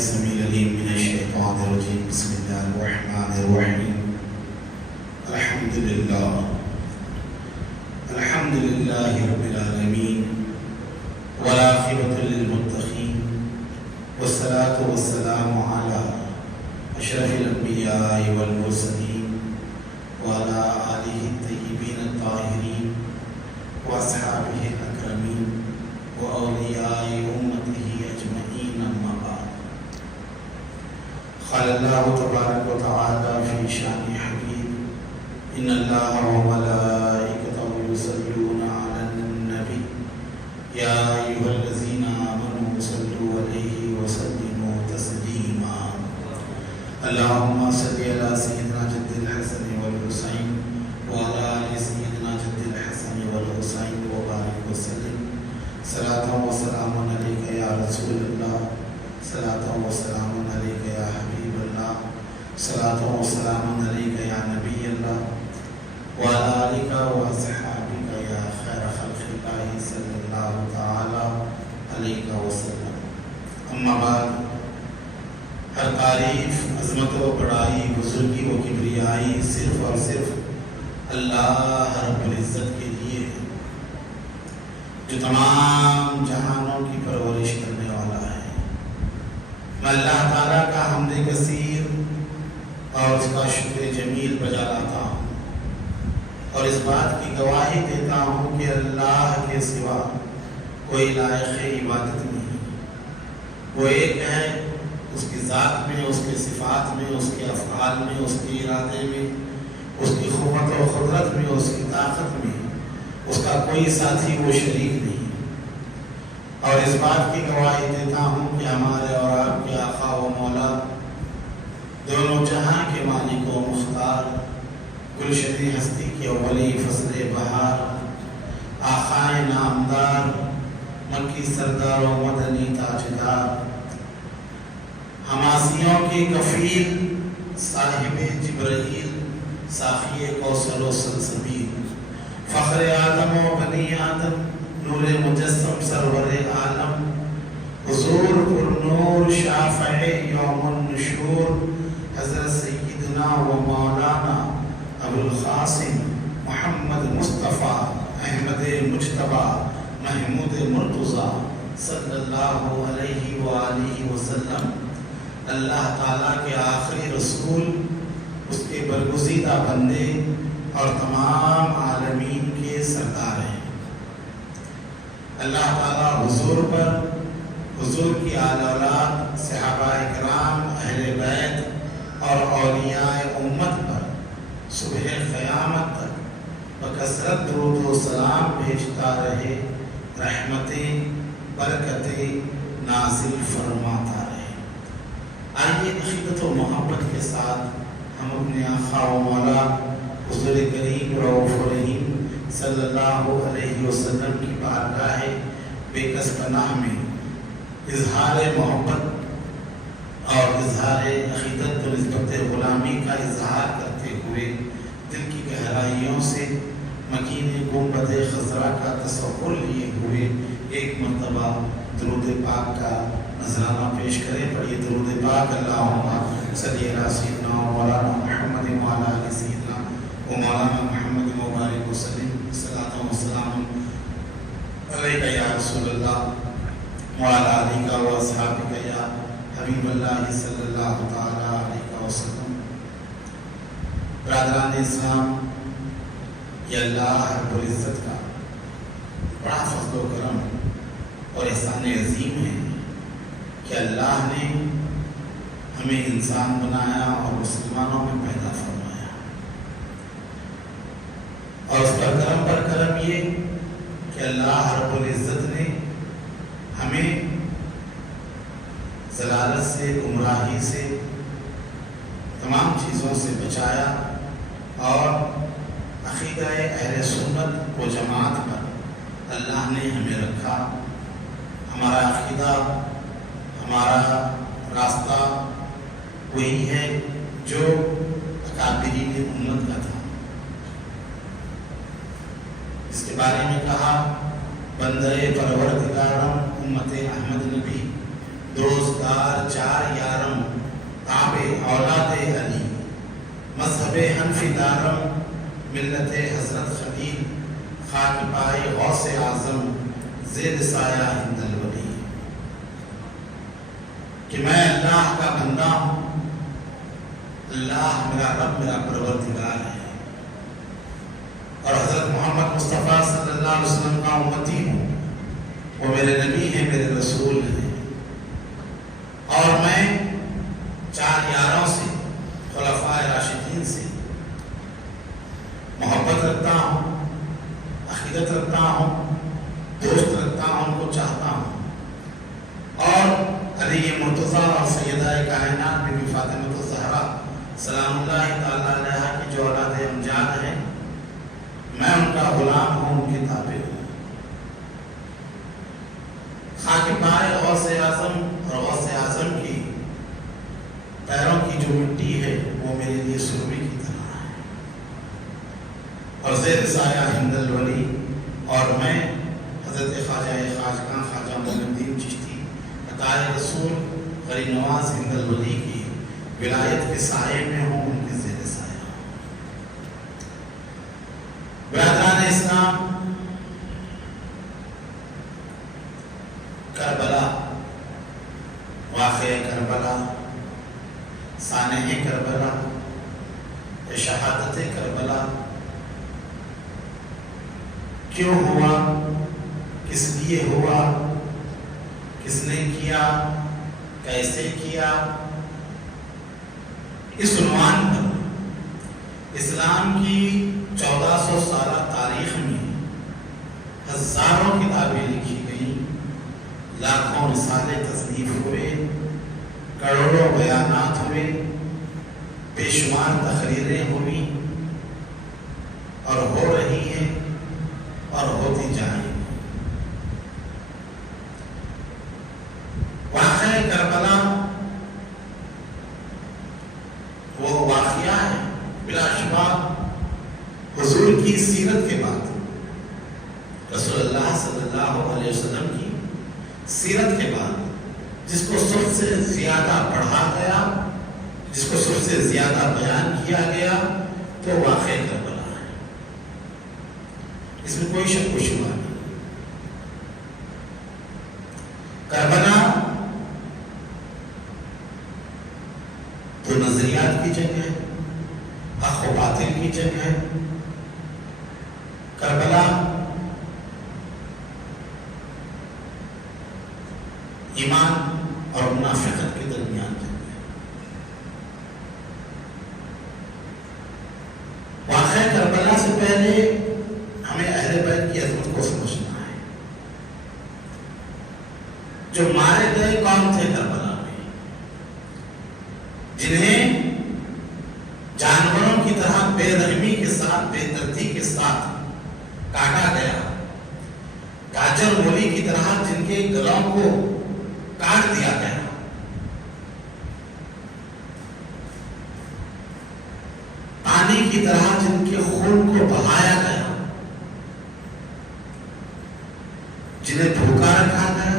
السميع العليم من الشيطان الرجيم بسم الله الرحمن الرحيم الحمد لله رب العالمين والعاقبة للمتقين والصلاة والسلام على أشرف الأنبياء والمرسلين وعلى آله الطيبين الطاهرين وأصحابه الأكرمين وأولياء أمته أجمعين أما بعد. قال الله تبارك وتعالى في شأن حبيب إن الله وملائكته يصلون على النبي يا أيها الذين آمنوا صلوا عليه وسلموا تسليما. اللهم صل على سيدنا جد الحسن والحسين وعلى آل سيدنا جد الحسن والحسين وبارك وسلم صلاة وسلام عليك يا رسول الله صلاة وسلام عليك يا حبيب الله صلاة وسلام عليك يا نبي الله وعلى آلك وأصحابك يا خير خلق الله صلى الله تعالى عليك وسلم. أما بعد، ہر تعریف، عظمت و بڑائی، بزرگی و کبریائی صرف اور صرف اللہ رب العزت کے لیے ہے، جو تمام جہانوں کی پرورش کرنے والا ہے۔ میں اللہ تعالیٰ کا حمد کثیر اور اس کا شکر جمیل بجا لاتا ہوں اور اس بات کی گواہی دیتا ہوں کہ اللہ کے سوا کوئی لائق عبادت نہیں۔ وہ ایک ہے، اس کی ذات میں، اس کے صفات میں، اس کے افعال میں، اس کے ارادے میں، اس کی قوت و قدرت میں، اس کی طاقت میں اس کا کوئی ساتھی و شریک نہیں۔ اور اس بات کی گواہی دیتا ہوں کہ ہمارے اور آپ کے آقا و مولا، دونوں جہاں کے مالک و مختار، گلشن ہستی کے اولی فصل بہار، آقائے نامدار، مکی سردار و مدنی تاجدار، حماسیوں کی کفیل، صاحب جبرائیل، ساقی کوثر و سلسبیل، فخر آدم و بنی آدم، نور مجسم سرور عالم، حضور پر نور شافع یوم النشور، حضرت سیدنا و مولانا ابو القاسم محمد مصطفیٰ احمد مجتبیٰ محمود مرتضیٰ صلی اللہ علیہ وآلہ وسلم، اللہ تعالیٰ کے آخری رسول، اس کے برگزیدہ بندے اور تمام عالمین کے سردار ہیں۔ اللہ تعالیٰ حضور پر، حضور کی آل اولاد، صحابہ کرام، اہل بیت اور اولیاء امت پر صبح قیامت تک بکثرت درود و سلام بھیجتا رہے، رحمتیں، برکتیں نازل فرماتا رہے۔ آئیے عقیدت و محبت کے ساتھ ہم اپنے آقا و مولا حضور کریم رؤوف رحیم صلی اللہ علیہ وسلم کی بارگاہ بے کس پناہ میں اظہار محبت اور اظہار عقیدت و نسبت غلامی کا اظہار کرتے ہوئے دل کی گہرائیوں سے مکین گنبد خضرا کا تصور لیے ہوئے ایک مرتبہ درود پاک کا نذرانہ پیش کریں۔ پڑھیے درود پاک، اللہم صلی علی سیدنا و مولانا محمد و علی آل سیدنا و مولانا محمد مبارک وسلم، صلاۃ و سلام علیک یا رسول اللہ و علی آلک و اصحابک یا حبیب اللہ صلی اللہ تعالی علیہ وسلم۔ برادران اسلام، یہ اللہ رب العزت کا بڑا فضل و کرم اور احسان عظیم ہے کہ اللہ نے ہمیں انسان بنایا اور مسلمانوں میں پیدا فرمایا، اور اس پر کرم یہ کہ اللہ رب العزت نے ہمیں ضلالت سے، گمراہی سے، تمام چیزوں سے بچایا اور عقیدہ اہل سنت و جماعت پر اللہ نے ہمیں رکھا۔ ہمارا عقیدہ، ہمارا راستہ وہی ہے جو اکابرین امت کا تھا۔ اس کے بارے میں کہا، بندے پروردگارم امت احمد نبی دوستدار چار یارم تابع اولاد علی مذہب حنفی دارم ملت حضرت خلیل خاک پائے غوث اعظم زید سایہ ہند الولی کہ میں اللہ کا بندہ ہوں، اللہ میرا رب میرا پروردگار ہے اور حضرت محمد مصطفیٰ صلی اللہ علیہ وسلم کا امتی ہوں، وہ میرے نبی ہیں، میرے رسول ہیں، اور میں چار یاروں سے خلفائے راشدین سے محبت رکھتا ہوں، عقیدت رکھتا ہوں، دوست رکھتا ہوں، ان کو چاہتا ہوں، اور علی مرتضیٰ اور سیدہ کائنات بی بی فاطمہ الزہرا سلام اللہ تعالیٰ علیہ کی جو اولاد امجاد ہیں، میں ان کا غلام ہوں، ان کے تابع ہوں۔ خاک پائے غوث اعظم اور غوث اعظم کی پیروں کی جو مٹی ہے وہ میرے لیے سرمے کی طرح ہے، اور زید سایہ ہند الولی، اور میں حضرت خواجہ خواجگاں خواجہ معین الدین چشتی عطائے رسول غریب نواز ہند الولی کی ولایت کے سائے میں ہوں، ان کے زیر سایہ ہوں۔ برادران اسلام، کربلا، واقعہ کربلا، سانحہ کربلا، شہادت کربلا کیوں ہوا، کس لیے ہوا، کس نے کیا، کیسے کیا، اس عنوان پر اسلام کی 1400 سالہ تاریخ میں ہزاروں کتابیں لکھی گئیں، لاکھوں رسالے تصنیف ہوئے، کروڑوں بیانات ہوئے، بے شمار تقریریں ہوئی، اور ہو رہی ہیں اور ہوتی جائیں۔ واقعہ کربلا وہ واقعہ ہے بلا شبہ حضور کی سیرت کے بعد، رسول اللہ صلی اللہ علیہ وسلم کی سیرت کے بعد جس کو سب سے زیادہ پڑھا گیا، جس کو سب سے زیادہ بیان کیا گیا، تو واقعہ کربلا ہے، اس میں کوئی شک و شبہ نہیں۔ کربلا تو نظریات کی جنگ ہے، حق و باطل کی جنگ ہے، کربلا ایمان اور منافقت کے درمیان جنگ ہے۔ واقعہ کربلا سے پہلے ہمیں اہل بیت کی عظمت کو سمجھنا ہے۔ جو مارے گئے کون تھے کربلا میں؟ جنہیں جانوروں کی طرح بے رحمی کے ساتھ، بے دردی کے ساتھ کاٹا گیا، گاجر مولی کی طرح جن کے گلوں کو کاٹ دیا گیا، پانی کی طرح جن کے خون کو بہایا گیا، جنہیں بھوکا رکھا گیا،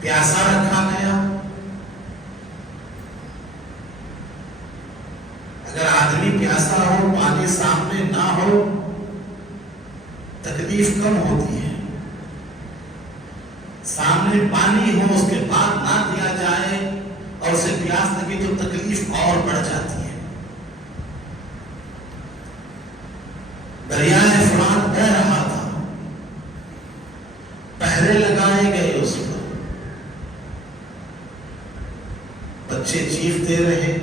پیاسا رکھا گیا۔ اگر آدمی پیاسا ہو، پانی سامنے نہ ہو، تکلیف کم ہوتی ہے، سامنے پانی ہو اس کے بعد نہ دیا جائے اور اسے پیاس لگے تو تکلیف اور بڑھ جاتی ہے۔ دریائے فرات بہہ رہا تھا، پہرے لگائے گئے اس پر، بچے چیختے رہے،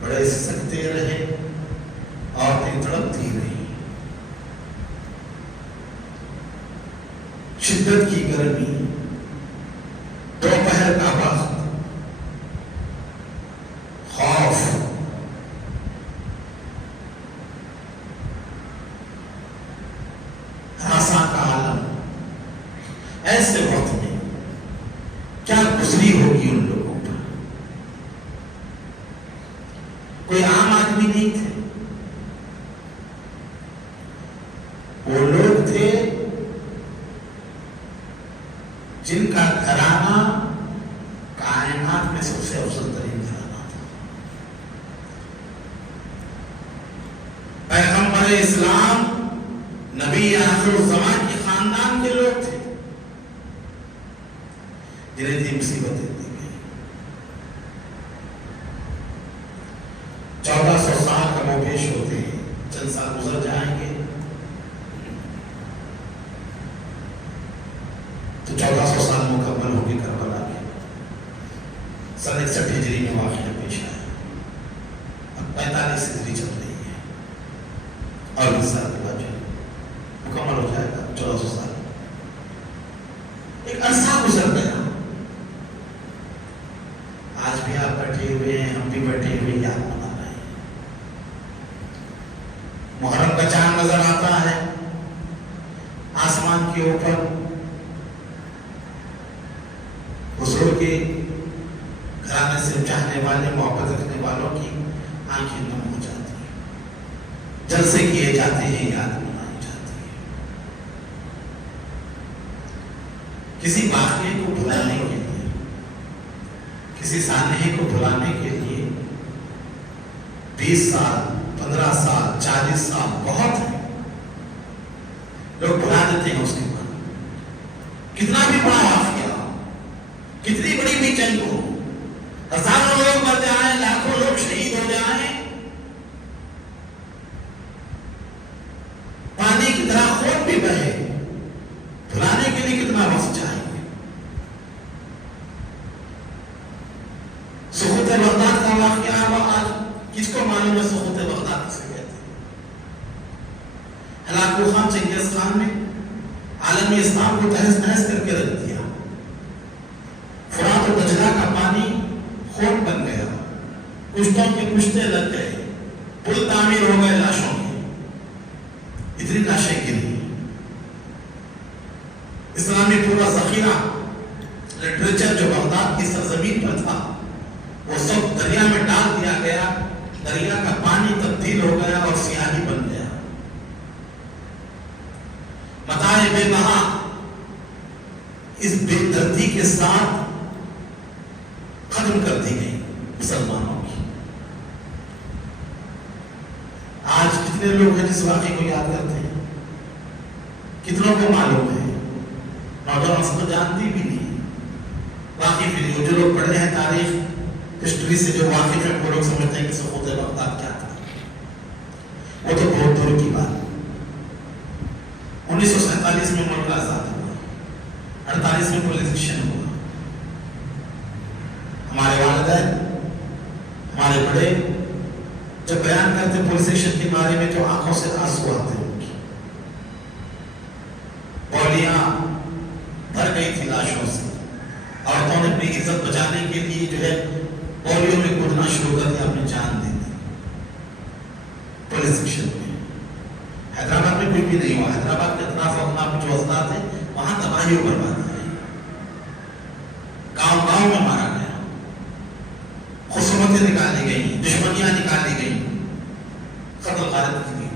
بڑے سکتے رہے، عورتیں تڑپتی رہی، شدت کی گرمی، دوپہر کا وقت، خوف، ہراساں کا عالم۔ ایسے وقت میں کیا گزری ہوگی ان لوگوں پر؟ کوئی عام آدمی نہیں تھے، وہ لوگ تھے جن کا گھرانہ اسلام نبی آخر الزمان کے خاندان کے لوگ تھے جنہیں اتنی مصیبتیں دی گئی. 1400 سال کا وہ پیش ہوتے ہیں، چند سال گزر جائیں گے تو 1400 سال مکمل ہو کے کربلا کے سن 61 ہجری میں واقعہ پیش آیا. اب 45 ہجری چل رہی ہے اور 20 سال کے بعد مکمل ہو جائے گا 1400 سال. ایک عرصہ گزر گیا. آج بھی آپ بیٹھے ہوئے ہیں، ہم بھی بیٹھے ہوئے یاد منا رہے ہیں. محرم کا چاند نظر آتا ہے آسمان کے اوپر. حضور کے گھرانے سے چاہنے والے، محبت رکھنے والوں کی آنکھیں نم ہو جاتی ہیں. جلسے کیے جاتے ہیں، یاد منائی جاتی ہے. کسی واقعے کو بھلانے کے لیے، کسی سانحے کو بھلانے کے لیے 20 سال 15 سال 40 سال بہت ہے. لوگ بھلا دیتے ہیں اس کے بعد. کتنا بھی بڑا واقعہ، کتنی بڑی بھی جنگ ہو، ہزاروں لوگ مر جائیں، لاکھوں لوگ شہید ہو جائیں، پانی کی طرح خون بھی بہے، بھلانے کے لیے کتنا وقت چاہیے. سقوط بغداد کا واقعہ آج کس کو معلوم ہے سقوط بغداد کسے کہتے ہیں؟ ہلاکو خان چنگیز خان نے عالمی اسلام کو تہس نہس کر کے رکھ دیا. فرات و دجلہ کا پانی خون بن گیا، کشتوں کے کشتے لگ گئے، پل تعمیر ہو گئے لاشوں کے. اتنی لاشیں گری. اسلامی پورا ذخیرہ لٹریچر جو بغداد کی سرزمین پر تھا وہ سب دریا میں ڈال دیا گیا. دریا کا پانی تبدیل ہو گیا اور سیاہی بن گیا. متاع بے بہا اس بے دردی کے ساتھ ختم کر دی گئی مسلمانوں کی. آج کتنے لوگ ہیں جس واقعے کو یاد کرتے ہیں؟ کتنوں کو معلوم ہے؟ نوجوان اس کو جانتی بھی نہیں. واقعی بھی جو لوگ پڑھے ہیں تاریخ ہسٹری سے، جو واقعی ہے وہ لوگ سمجھتے ہیں کہ سقوط بغداد کیا تھا. وہ تو بہت دور کی بات. 1947 میں ملک آزاد ہوا، 48 میں پولیس ایکشن ہوا. ہمارے والدین، ہمارے بڑے جب بیان کرتے پولیس ایکشن کے بارے میں تو آنکھوں سے آنسو آتے ہیں. گولیاں بھر گئی تھی لاشوں سے. عورتوں نے اپنی عزت بچانے کے لیے جو ہے گولیوں میں کودنا شروع کر دیا، اپنی جان دے دی. پولیس ایکشن میں حیدرآباد میں کوئی بھی نہیں ہوا. حیدرآباد کے اطراف اطراف جو اسداد ہیں وہاں تباہی و بربادی ہے. گاؤں گاؤں میں مارا گیا، خصومتیں نکالی گئی، دشمنیاں نکالی گئی، قتل غارت کی گئی.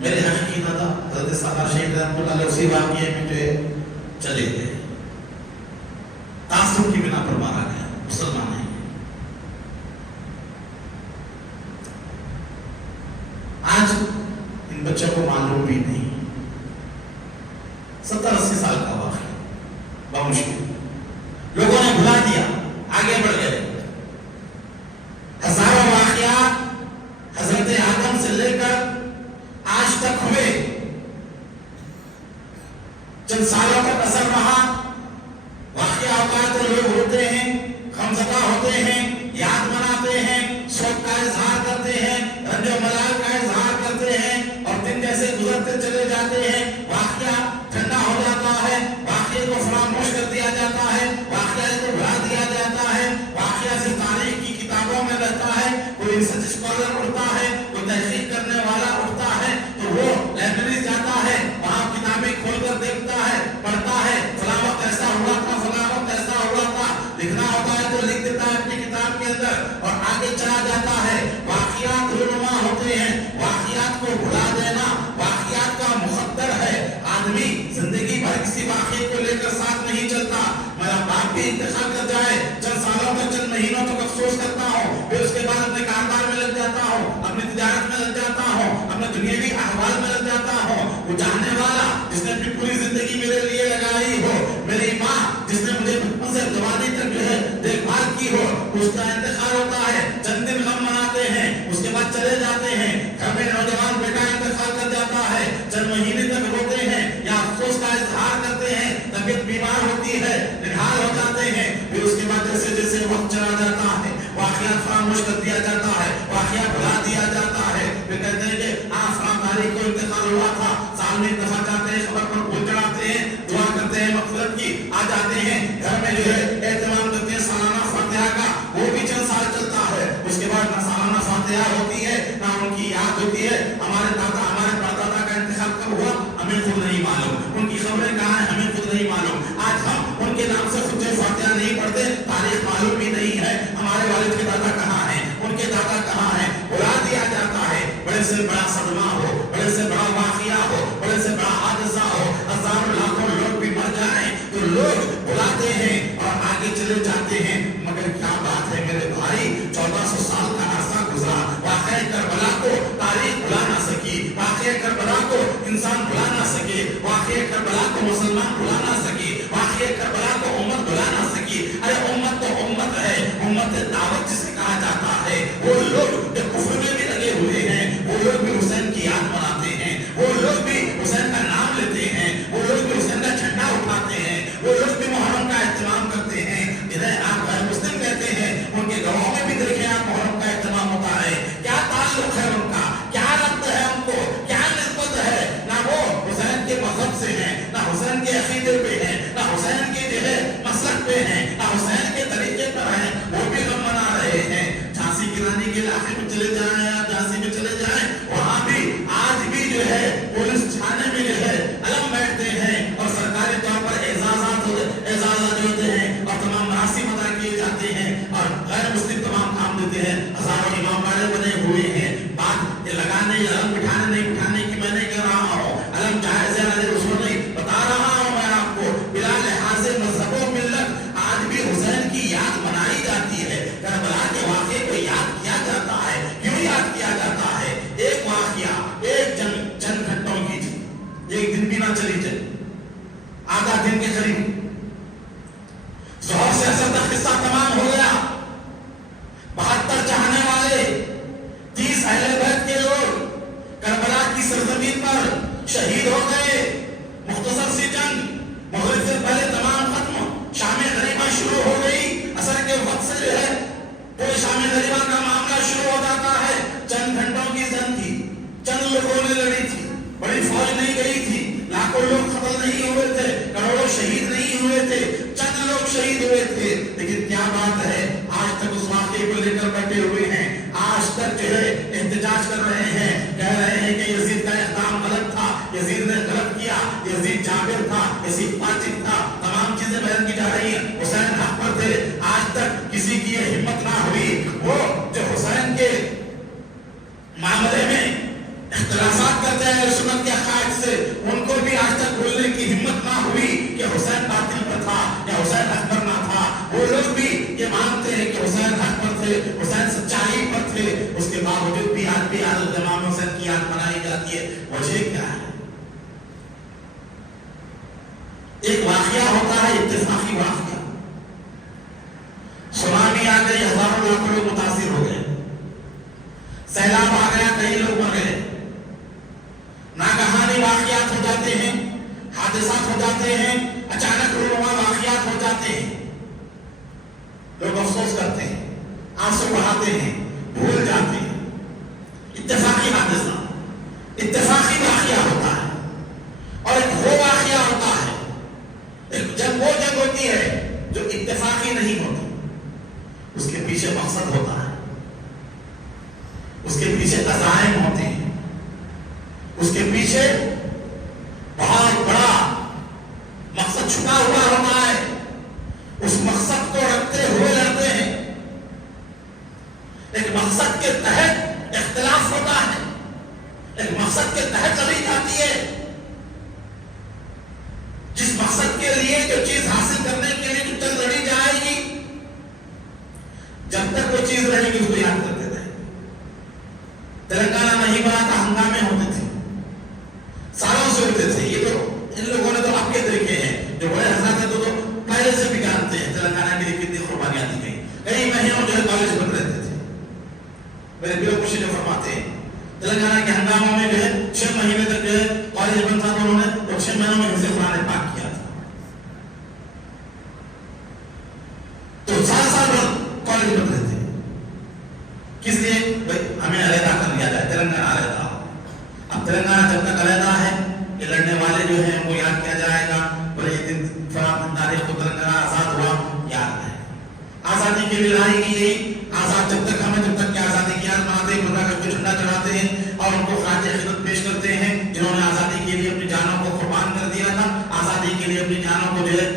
میرے حقیقی دادا حضرت سالار شیخ رحمۃ اللہ علیہ اسی واقعے میں جو ہے چلے گئے. تعصب کی بنا پر مارا گیا، مسلمان نہیں. آج ان بچوں کو معلوم بھی نہیں. 70-80 سال کا واقعہ بمشکل لوگوں نے بھلا دیا، آگے بڑھ گئے. ہزاروں واقعات حضرت آدم سے لے کر آج تک ہوئے. چند سالوں کا اثر رہا. واقعہ اوقات لوگ ہوتے ہیں، غمزدہ ہوتے ہیں، یاد مناتے ہیں، شوق کا اظہار کرتے ہیں، رنج و ملال کا اظہار کرتے ہیں، اور دن جیسے گزرتے چلے جاتے ہیں. واقعہ ٹھنڈا ہو جاتا ہے، واقعے کو فراموش کر دیا جاتا ہے، واقعہ کو بھلا دیا جاتا ہے. واقعہ سے تاریخ کی کتابوں میں رہتا ہے. کوئی ریسرچ اسکالر اٹھتا ہے، کوئی تحقیق کرنے والا اٹھتا ہے تو وہ لائبریری جاتا ہے، وہاں کتابیں کھول کر دیکھتا ہے، پڑھتا ہے. فلاں وقت ایسا ہوا تھا، فلاں وقت ایسا ہوا تھا. لکھنا ہوتا ہے تو لکھ دیتا ہے اپنی کتاب کے اندر اور آگے چلا جاتا ہے. واقعات رونما ہوتے ہیں. واقعات کو بھلا دینا واقعات کا مقدر ہے. آدمی زندگی بھر کسی واقعے کو لے کر ساتھ نہیں چلتا. میرا باپ بھی انتقال کر جائے، چند سالوں تک چند مہینوں تک افسوس کرتا ہوں، پھر اس کے بعد اپنے کاروبار میں لگ جاتا ہوں. جس نے اپنی پوری زندگی میرے لیے لگائی ہو، میری ماں جس نے مجھے بچپن سے جوانی تک جو ہے دیکھ بھال کی ہو، اس کا انتقال ہوتا ہے، چند دن غم مناتے ہیں، اس کے بعد چلے جاتے ہیں، گھر میں نوجوان بیٹا انتقال کر جاتا ہے، چند مہینے تک روتے ہیں یا افسوس کا اظہار کرتے ہیں، طبیعت بیمار ہوتی ہے، نڈھال ہو جاتے ہیں، پھر اس کے بعد جیسے جیسے وقت چلا جاتا ہے واقعات فراموش کر دیا جاتا ہے، واقعات بھلا دیا جاتا ہے، پھر کہتے ہیں کہ فلاں تاریخ کو انتقال ہوا تھا، سال میں ایک دفعہ جاتے ہیں، خبر پر پھول چڑھاتے ہیں، دعا کرتے ہیں مغفرت کی، آ جاتے ہیں گھر میں جو ہے اہتمام کرتے ہیں سالانہ فاتحہ کا، وہ بھی چند سال چلتا ہے، اس کے بعد نہ سالانہ فاتحہ ہوتی ہے نہ ان کی یاد ہوتی ہے۔ ہمارے دادا ہمارے پردادا کا انتخاب کب ہوا ہمیں خود نہیں معلوم، ان کی خبریں کہاں ہیں ہمیں خود نہیں معلوم، آج ہم ان کے نام سے خود فاتحہ نہیں پڑھتے، تاریخ معلوم بھی نہیں ہے، ہمارے والد کے دادا کہاں ہیں، ان کے دادا کہاں ہیں، بلا دیا جاتا ہے۔ بڑے سے بڑا صدمہ ہو، بڑے سے بڑا واقعہ ہو، بڑے سے بڑا حادثہ ہو، ہزاروں لاکھوں لوگ بھی مر جائیں تو لوگ بلاتے ہیں اور آگے چلے جاتے ہیں، مگر کیا بات ہے میرے بھائی، 1400 سال کا عرصہ گزرا، واقعہ کربلا کو تاریخ بلا نہ سکی، واقعہ کربلا کو انسان بلا نہ سکے، واقعہ کربلا کو مسلمان بلا نہ سکے، واقعہ کربلا کو امت بلا نہ سکی۔ ارے امت تو امت ہے، امت دعوت جسے کہا جاتا ہے، وہ لوگ جو کفر میں بھی لگے ہوئے ہیں، وہ لوگ بھی حسین کی یاد مناتے ہیں، وہ لوگ بھی حسین کا نام لیتے ہیں، وہ لوگ بھی حسین کا جھنڈا اٹھاتے ہیں، وہ لوگ بھی محرم کا اہتمام کرتے ہیں، جنہیں آپ غیر مسلم کہتے ہیں، ان کے گھروں میں بھی دیکھیں آپ محرم کا اہتمام ہوتا ہے، کیا تعلق ہے ان کا، کیا ربط ہے ان کو، کیا نسبت ہے، نہ وہ حسین کے مذہب سے ہیں، نہ حسین کے عقیدے پہ ہیں، نہ حسین کے جو ہے مسلک پہ ہیں، نہ حسین کے طریقے پر ہیں، وہ بھی غم منا رہے ہیں۔ جھانسی کی رانی کے علاقے میں چلے جائیں یا جھانسی میں چلے جائیں، وہاں بھی آج بھی جو ہے پولیس تھانے میں جو ہے علم بیٹھتے ہیں اور سرکاری طور پر اعزازات ہوتے ہیں اور تمام مراسم ادا کیے جاتے ہیں اور غیر مسلم تمام کام دیتے ہیں، ہزاروں امام باڑے بنے ہوئے ہیں۔ بات یہ لگانے یا علم بٹھانے نہیں بٹھانے کی میں نہیں کہہ رہا ہوں، علم جائز ہے علی رسول نہیں بتا رہا ہوں میں آپ کو، بلا لحاظ مذہب و ملت آج بھی حسین کی یاد منائی جاتی ہے، کربلا کے واقعے کو یاد کیا جاتا ہے، کیوں یاد کیا جاتا ہے؟ ایک واقعہ، ایک جنگ چند گھنٹوں کی تھی، ایک دن بھی نہ چلی جائے، آدھا دن کے قریب، ظہر سے اثر تک قصہ تمام ہو گیا، 72 چاہنے والے 30 اہل بیت کے لوگ کربلا کی سرزمین پر شہید ہو گئے، مختصر سی جنگ، مغرب سے پہلے تمام ختم، شام غریبہ شروع ہو گئی، اثر کے وقت سے جو ہے پورے شام غریبہ کا معاملہ شروع ہو جاتا ہے۔ چند گھنٹوں کی جنگ تھی، چند لوگوں نے لڑی تھی، بڑی فوج نہیں گئی تھی، لاکھوں لوگ قتل نہیں ہوئے تھے، کروڑوں شہید نہیں ہوئے تھے، چند لوگ شہید ہوئے تھے، لیکن کیا بات ہے آج تک اس واقعے کو لے کر بیٹھے ہوئے ہیں، آج تک جو ہے احتجاج کر رہے ہیں، کہہ رہے ہیں کہ یزید کا اقدام غلط تھا، یزید نے غلط کیا، یزید جابر تھا، یزید فاسق تھا، تمام چیزیں بیان کی جا رہی ہیں، حسین حق پر تھے۔ آج تک کسی کی یہ ہمت نہ ہوئی، وہ جو حسین کے معاملے میں اختلافات کرتے ہیں سنت کے عقائد سے، ان کو بھی آج تک بولنے کی ہمت نہ ہوئی کہ حسین باطل پر تھا یا حسین حق پر نہ تھا۔ وہ لوگ بھی یہ مانتے ہیں کہ حسین حق پر تھے، حسین سچائی پر تھے، اس کے باوجود بھی آج بھی حضرت امام حسین کی یاد منائی جاتی ہے۔ وجہ کیا ہے؟ ایک واقعہ ہوتا ہے اتفاقی واقعہ، سونامی آ گئی، ہزاروں لاکھوں لوگ متاثر ہو گئے، سیلاب آ گیا، کئی لوگ مر گئے، ناگہانی واقعات ہو جاتے ہیں، حادثات ہو جاتے ہیں، اچانک رونما واقعات ہو جاتے ہیں، لوگ افسوس کرتے ہیں، آنسو بہاتے ہیں، بھول جاتے ہیں۔ اتفاقی حادثہ، اتفاقی واقعہ ہوتا ہے، اور ایک وہ واقعہ ہوتا ہے، ایک جب وہ جنگ ہوتی ہے جو اتفاقی نہیں ہوتی، اس کے پیچھے مقصد ہوتا ہے، اس کے پیچھے عزائم ہوتے ہیں، اس کے پیچھے بہت بڑا مقصد چھپا ہوا ہوتا ہے، اس مقصد کو رکھتے ہوئے لڑتے ہیں، ایک مقصد کے تحت اختلاف ہوتا ہے، ایک مقصد کے تحت لڑائی جاتی ہے، جس مقصد کے لیے جو چیز حاصل کرنے کے لیے جو چل لڑی جائے گی، جب تک وہ چیز رہے گی اس کو یاد کرتے رہے۔ تلنگانہ نہیں بنا تھا، ہنگامے ہوتے تھے، سالوں سے ہوتے تھے، یہ تو میرے پیرو مشیر فرماتے ہیں تلنگانہ کے ہنگاموں میں جو ہے 6 مہینے تک جو ہے کالج بند تھا، تو انہوں نے 6 مہینوں میں حفظ قرآن پاک کیا تھا. تو سال کالج بند رہتے کس لیے؟ ہمیں علیحدہ کر لیا جائے، تلنگانہ علیحدہ. اب تلنگانہ جب تک علیحدہ ہے، یہ لڑنے والے جو ہیں ان کو یاد کیا جائے گا، بولے یہ دن فلاں تاریخ کو تلنگانہ آزاد ہوا، یاد ہے. آزادی کی لڑائی کی گئی، آزاد جب تک ہمیں جب تک کہ آزادی کی یاد مناتے ہیں، خدا کا جھنڈا چڑھاتے ہیں اور ان کو خراج عقیدت پیش کرتے ہیں جنہوں نے آزادی کے لیے اپنی جانوں کو قربان کر دیا تھا، آزادی کے لیے اپنی جانوں کو جو ہے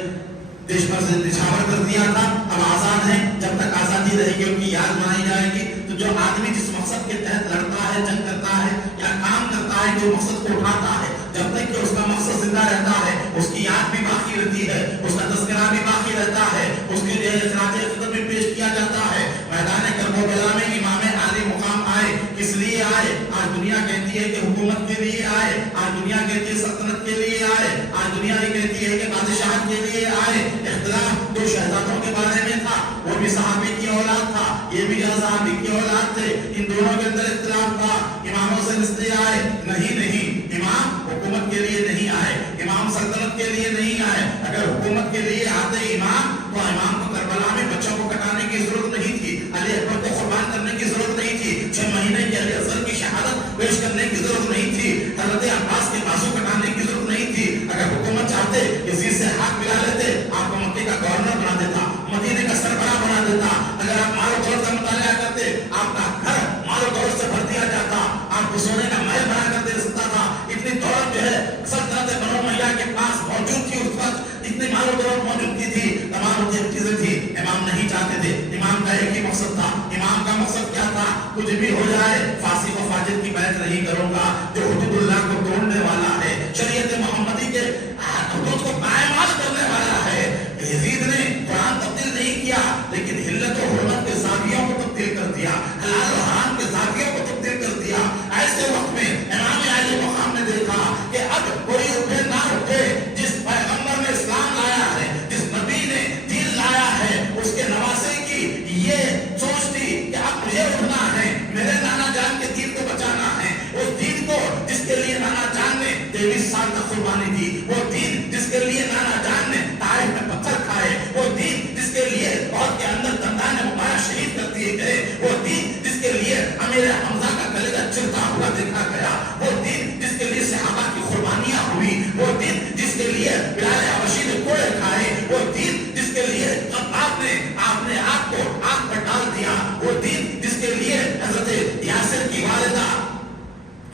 دیش پر سے نچھاور کر دیا تھا. اب آزاد ہیں، جب تک آزادی رہے گی ان کی یاد منائی جائے گی. تو جو آدمی جس مقصد کے تحت لڑتا ہے، جنگ کرتا ہے یا کام کرتا ہے، جو مقصد کو اٹھاتا ہے، جب تک کہ اس کا مقصد زندہ رہتا ہے، اس کی یاد بھی باقی رہتی ہے، اس کا تذکرہ بھی باقی رہتا ہے، اس کے لیے خراج عقیدت بھی پیش کیا جاتا ہے. میدان کربلا میں امام عالی مقام آئے، کس لیے آئے؟ آج دنیا کہتی ہے کہ حکومت کے لیے آئے، آج دنیا کہتی ہے سلطنت کے لیے آئے، آج دنیا یہ کہتی ہے کہ بادشاہت کے لیے آئے. اختلاف دو شہزادوں کے بارے میں تھا، وہ بھی صحابی کی اولاد تھا، یہ بھی صحابی کی اولاد تھے، ان دونوں کے اندر اختلاف تھا. اماموں سے رشتے آئے؟ نہیں، امام حکومت کے لیے نہیں آئے، امام سلطنت کے لیے نہیں آئے. اگر حکومت کے لیے آتے امام تو امام کو کربلا میں بچوں کو کٹانے کی ضرورت نہیں تھی، علی اکبر کو قربان کرنے کی ضرورت نہیں تھی، 6 مہینے کے علی اصغر کی شہادت پیش کرنے کی ضرورت نہیں تھی، حضرت عباس کے بازو کٹانے کی ضرورت نہیں تھی. اگر حکومت چاہتے یزید سے ہاتھ ملا لیتے، آپ کو مکے کا گورنر بنا دیتا، مدینے کا سربراہ بنا دیتا. اگر آپ مال و دولت کا مطالعہ کرتے، آپ کا گھر مال و دولت سے بھر دیا جاتا، آپ کو سونے کا محل بنا کر دے سکتا تھا. اتنی دولت جو ہے سلطنت بنو امیہ کے پاس موجود تھی، اس وقت اتنی مال و دولت موجود تھی، تمام چیزیں تھی. امام نہیں چاہتے تھے، امام کا ایک ہی مقصد تھا. امام کا مقصد کیا تھا؟ کچھ بھی ہو جائے فاسق و فاجر کی بیعت نہیں کروں گا. جو حدود اللہ کو توڑنے والا ہے، شریعت محمدی کے حدود کو پائمال کرنے والا ہے. یزید نے قرآن تبدیل نہیں کیا، لیکن حلت و حرمت کے زاویوں کو تبدیل کر دیا، حلال و حرام کے زاویوں کو تبدیل کر دیا. ایسے وقت میں امام علی مقام نے دیکھا کہ اب کوئی اٹھے نہ اٹھے، جس پیغمبر نے اسلام لایا ہے، جس نبی نے دین لایا ہے، اس کے نواسے کی یہ سوچ تھی کہ اب مجھے اٹھنا ہے، میرے نانا جان کے دین کو بچانا ہے. اس دین کو جس کے لیے نانا جان نے 23 سال تک قربانی دی، وہ دین جس کے لیے نانا جان نے طائف میں پتھر کھائے، وہ دین جس کے لیے عہد کے اندر دندان مبارک شہید کر دیے گئے، وہ دین جس کے لیے امیر حمزہ کا کلیجہ چرتا ہوا دیکھا گیا، وہ دین جس کے لیے صحابہ کی قربانیاں ہوئی، وہ دین جس کے لیے بلال حبشی نے کوڑے کھائے، وہ دین جس کے لیے آپ نے آپ کو آگ پر ڈال دیا، وہ دین جس کے لیے حضرت یاسر کی والدہ،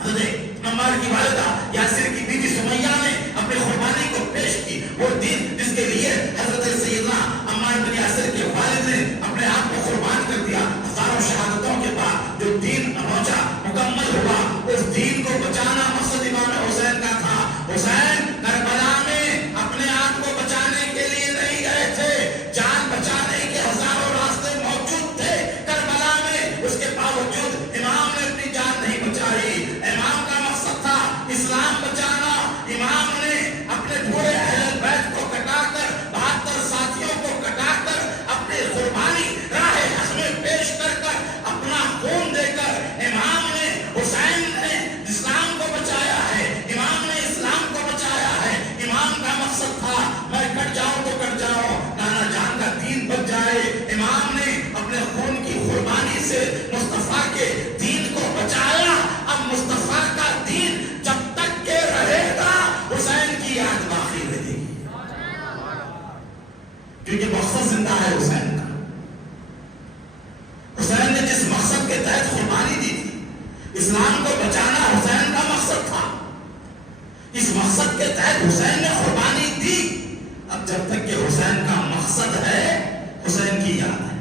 حضرت عمار کی والدہ یاسر کی بیوی سمیہ نے اپنی قربانی کو پیش کی، وہ دین جس کے لیے حضرت سیدنا عمار بن یاسر کے والد نے اپنے آپ کو قربان کر دیا. ہزاروں شہادتوں کے بعد جو دین پہنچا، مکمل ہوا، اس دین کو بچانا مقصد امام حسین کا تھا. حسین کربلا میں اپنے آپ کو بچانے کے لیے نہیں گئے تھے، جان بچانے کے ہزاروں راستے موجود تھے کربلا میں، اس کے باوجود امام نے اپنی جان نہیں بچائی. امام کا مقصد تھا اسلام بچانا. امام نے اپنے پورے اہل بیت کو کٹا کر، 72 ساتھیوں کو کٹا کر، اپنی قربانی راہ حق میں پیش کر کر، اپنا خون دے کر، امام نے حسین نے اسلام کو بچایا ہے، امام نے اسلام کو بچایا ہے. امام کا مقصد تھا میں کٹ جاؤں تو کٹ جاؤں، نانا جان کا دین بچ جائے. امام نے اپنے خون کی قربانی سے مصطفیٰ کے دین کو بچایا. اب مصطفیٰ کا دین جب تک کہ رہے گا، حسین کی یاد باقی رہے گی، کیونکہ مقصد زندہ ہے حسین کا. حسین نے جس مقصد کے تحت قربانی دی تھی، اسلام کو بچانا حسین کا مقصد تھا، اس مقصد کے تحت حسین نے قربانی دی. اب جب تک کہ حسین کا مقصد ہے، حسین کی یاد ہے،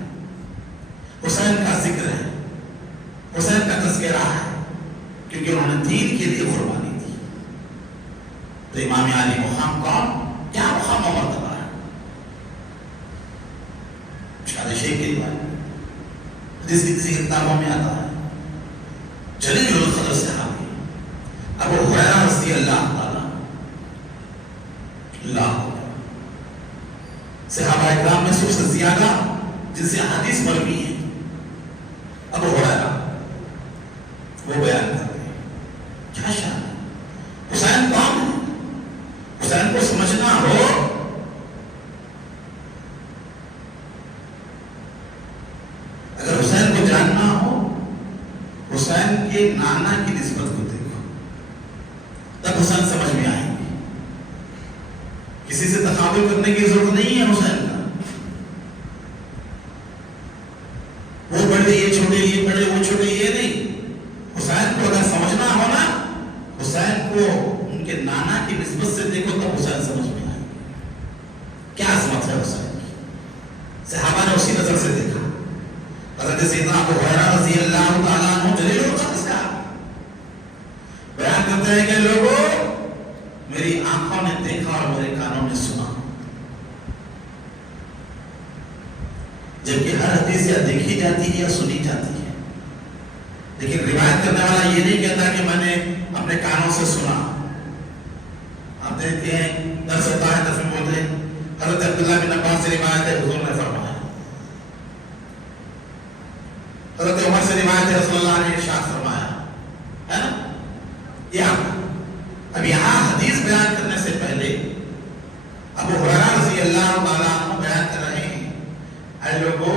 حسین کا ذکر ہے، حسین کا تذکرہ ہے، کیونکہ انہوں نے دین کے لیے قربانی دی. تو امام علی مقام کون؟ کیا مقام و مرتبہ ہے؟ شاد شیخ کی روایت جس کی کسی کتابوں میں آتا ہے، جلیل القدر صحابی ابو ہریرہ رضی اللہ تعالی صحابہ اکرام میں سب سے زیادہ جن سے حدیث مروی ہے ابو ہریرہ وہ بیان کرتے ہیں. کیا شان ہے. حسین کون ہے؟ حسین کو سمجھنا ہو اگر حسین کو جاننا ہو حسین کے نانا کی نسبت کو دیکھو تب حسین سمجھ میں آئیں گے. کسی سے تقابل کرنے کی ضرورت نہیں ہے. حسین کا وہ بڑے یہ چھوٹے یہ بڑے وہ چھوٹے یہ نہیں. حسین کو اگر سمجھنا ہو نا حسین کو ان کے نانا کی نسبت سے دیکھو تب حسین سمجھ میں آئے گا. کیا عظمت ہے حسین کی. صحابہ نے اسی نظر سے دیکھا. حضرت سیدنا ابو ہریرہ رضی اللہ تعالیٰ عنہ جلیل القدر کا بیان کرتے ہیں کہ لوگوں میری آنکھوں نے دیکھا اور میرے کانوں نے سنا. جبکہ ہر حدیث یا دیکھی جاتی ہے یا سنی جاتی ہے لیکن روایت کرنے والا یہ نہیں کہتا کہ میں نے اپنے کانوں سے سنا. آپ دیکھتے ہیں درس ہوتا ہے درس میں بولتے ہیں حضرت عبداللہ بن عباس سے روایت ہے حضور نے فرمایا. حضرت عمر سے روایت ہے رسول اللہ نے ارشاد فرمایا ہے نا. اب یہاں حدیث بیان کرنے سے پہلے ابو ہریرہ رضی اللہ تعالیٰ عنہ بیان کر رہے ہیں اے لوگوں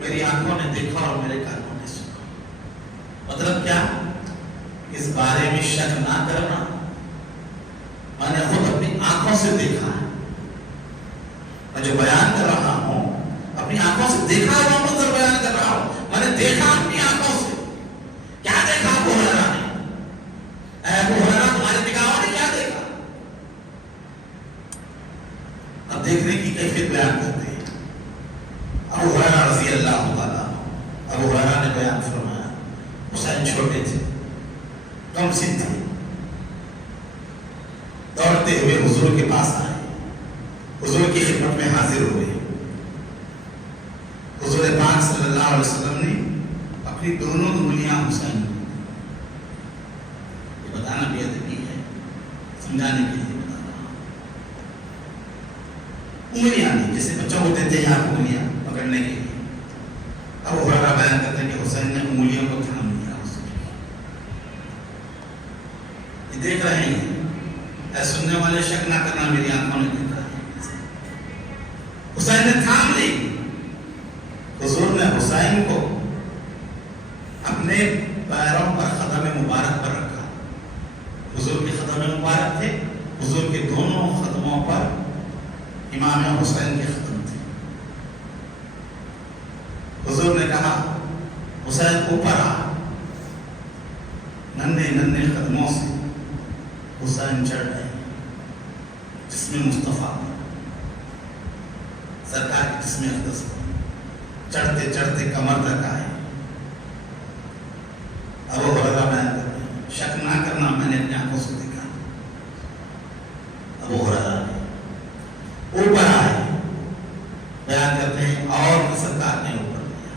میری آنکھوں نے دیکھا اور میرے کانوں نے سنا. مطلب کیا؟ اس بارے میں شک نہ کرنا. میں نے خود اپنی آنکھوں سے دیکھا ہے. میں جو بیان کر رہا ہوں اپنی آنکھوں سے دیکھا ہوا منظر بیان کر رہا ہوں. میں نے دیکھا اپنی آنکھوں سے. کیا دیکھا ابو ہریرہ نے؟ اے ابو ہریرہ تمہارے نگاہوں نے کیا دیکھا؟ اب دیکھنے کی کیفیت بیان کرتے ہیں. ابو ہریرہ رضی اللہ تعالیٰ ابو ہریرہ نے بیان فرمایا حسین چھوٹے تھے کم سن تھے. دوڑتے ہوئے حضور کے پاس آئے. حضور کی خدمت میں حاضر ہوئے. حضور پاک صلی اللہ علیہ وسلم نے اپنی دونوں انگلیاں حسین کو یہ بتانا بھی ادبی ہے سمجھانے کے لیے بتا رہا ہوں. انگلیاں نہیں جیسے بچوں کو دیتے ہیں آپ انگلیاں پکڑنے کے لیے. ابو ہریرہ بیان کرتے ہیں کہ حسین نے انگلیوں کو تھام لیا. یہ دیکھ رہے ہیں اے سننے والے شک نہ کرنا میری آنکھوں نے دیکھا ہے. حسین نے تھام لی. حضور نے حسین کو اپنے پیروں پر قدم مبارک پر رکھا. حضور کے قدم مبارک تھے. حضور کے دونوں قدموں پر امام حسین کے قدم تھے. حضور نے کہا حسین اوپر آ. ننھے ننھے قدموں سے حسین چڑھ گئے جسم مصطفیٰ سرکار کے جسم اقدس پر. چڑھتے چڑھتے کمر تک آئے. ابو ہریرہ بیان کرتے ہیں شک نہ کرنا میں نے اپنی آنکھوں سے دیکھا. ابو ہریرہ اوپر آئے. بیان کرتے ہیں اور سرکار نے اوپر لیا.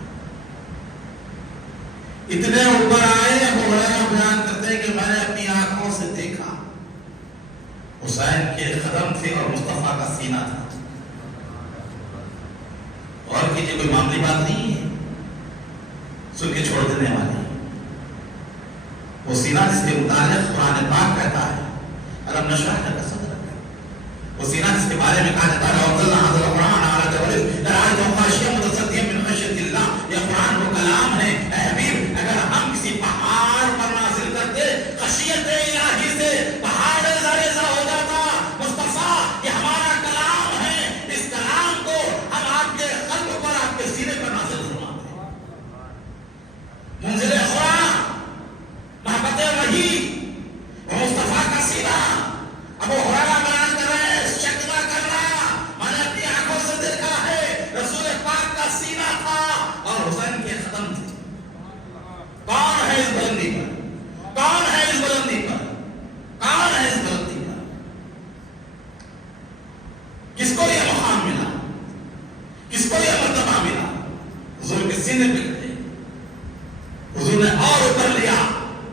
اتنے اوپر آئے ابو ہریرہ بیان کرتے ہیں کہ میں نے اپنی آنکھوں سے دیکھا حسین کے قدم تھے اور مصطفیٰ کا سینہ تھا. اور کیجئے کوئی معاملی بات نہیں ہے سن کے چھوڑ دینے والی. وہ سینہ جس کے متعلق قرآن پاک کہتا ہے الم نشرح لک صدرک. وہ سینہ جس کے بارے میں کہا جاتا ہے وَأَنزَلْنَا هَذَا الْقُرْآنَ عَلَىٰ جَبَلٍ لَرَأَيْتَهُ خَاشِعًا مُتَصَدِّعًا مِنْ خَشْيَةِ اللَّهِ. یہ قرآن وہ کلام ہے. اے حبیب اگر ہم کسی پہاڑ پر نازل کرتے خشیت الہی سے پہاڑ زریزہ ہو جاتا. مصطفیٰ یہ ہمارا کلام ہے. اس کلام کو ہم آپ کے قلب پر آپ کے سینے پر نازل فرماتے ہیں. منزل قرآن محبت وحی مصطفیٰ کا سینہ. ابو ہریرہ بیان کر رہے ہیں شک نہ کرنا میں نے اپنی آنکھوں سے دیکھا ہے. رسول پاک کا سینہ تھا اور حسین کے قدم تھے. کون ہے اس بلندی پر؟ کون ہے اس بلندی پر؟ کون ہے اس بلندی پر؟ کس کو یہ مقام ملا؟ کس کو یہ مرتبہ ملا؟ حضور کے سینے پہ گئے. حضور نے اور اوپر لیا.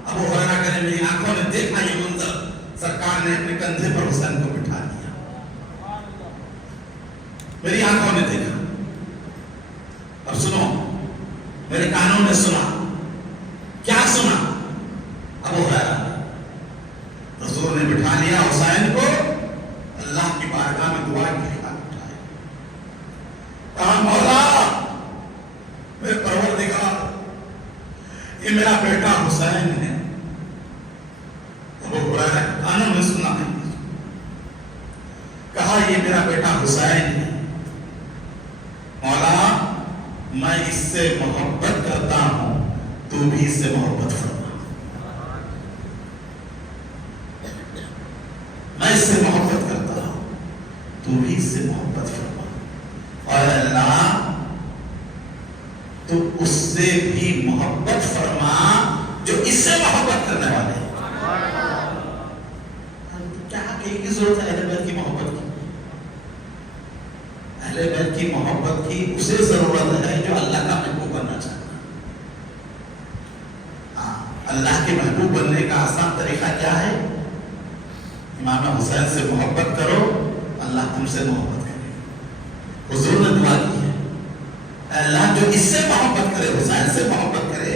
ابو ہریرہ کہنے میری آنکھوں نے دیکھا یہ منظر. سرکار نے اپنے کندھے پر حسین کو بٹھا دیا. میری آنکھوں نے دیکھا. اب سنو میرے کانوں نے سنا. کیا سنا؟ ابو ہریرہ حضور نے بٹھا لیا حسین کو، اللہ کی بارگاہ میں دعا کے لیے اٹھایا، کہا مولا میرے پروردگار یہ میرا بیٹا حسین ہے۔ ابو ہریرہ کانوں میں سنا ہے، کہا یہ میرا بیٹا حسین ہے، مولا میں اس سے محبت کرتا ہوں، تو بھی اس سے محبت فرما، میں اس سے محبت کرتا ہوں، تو بھی اس سے محبت فرما، اور اللہ تو اس سے بھی محبت فرما جو اس سے محبت کرنے والے ہیں۔ کیا کی ضرورت ہے اہل بیت کی محبت کی؟ اہل بیت کی محبت کی اسے ضرورت ہے جو اللہ کا محبوب بننا چاہتا ہے۔ اللہ کے محبوب بننے کا آسان طریقہ کیا ہے؟ امام حسین سے محبت کرو، اللہ تم سے محبت کرے۔ حضور نے دعا کی ہے اللہ جو اس سے محبت کرے، حسین سے محبت کرے،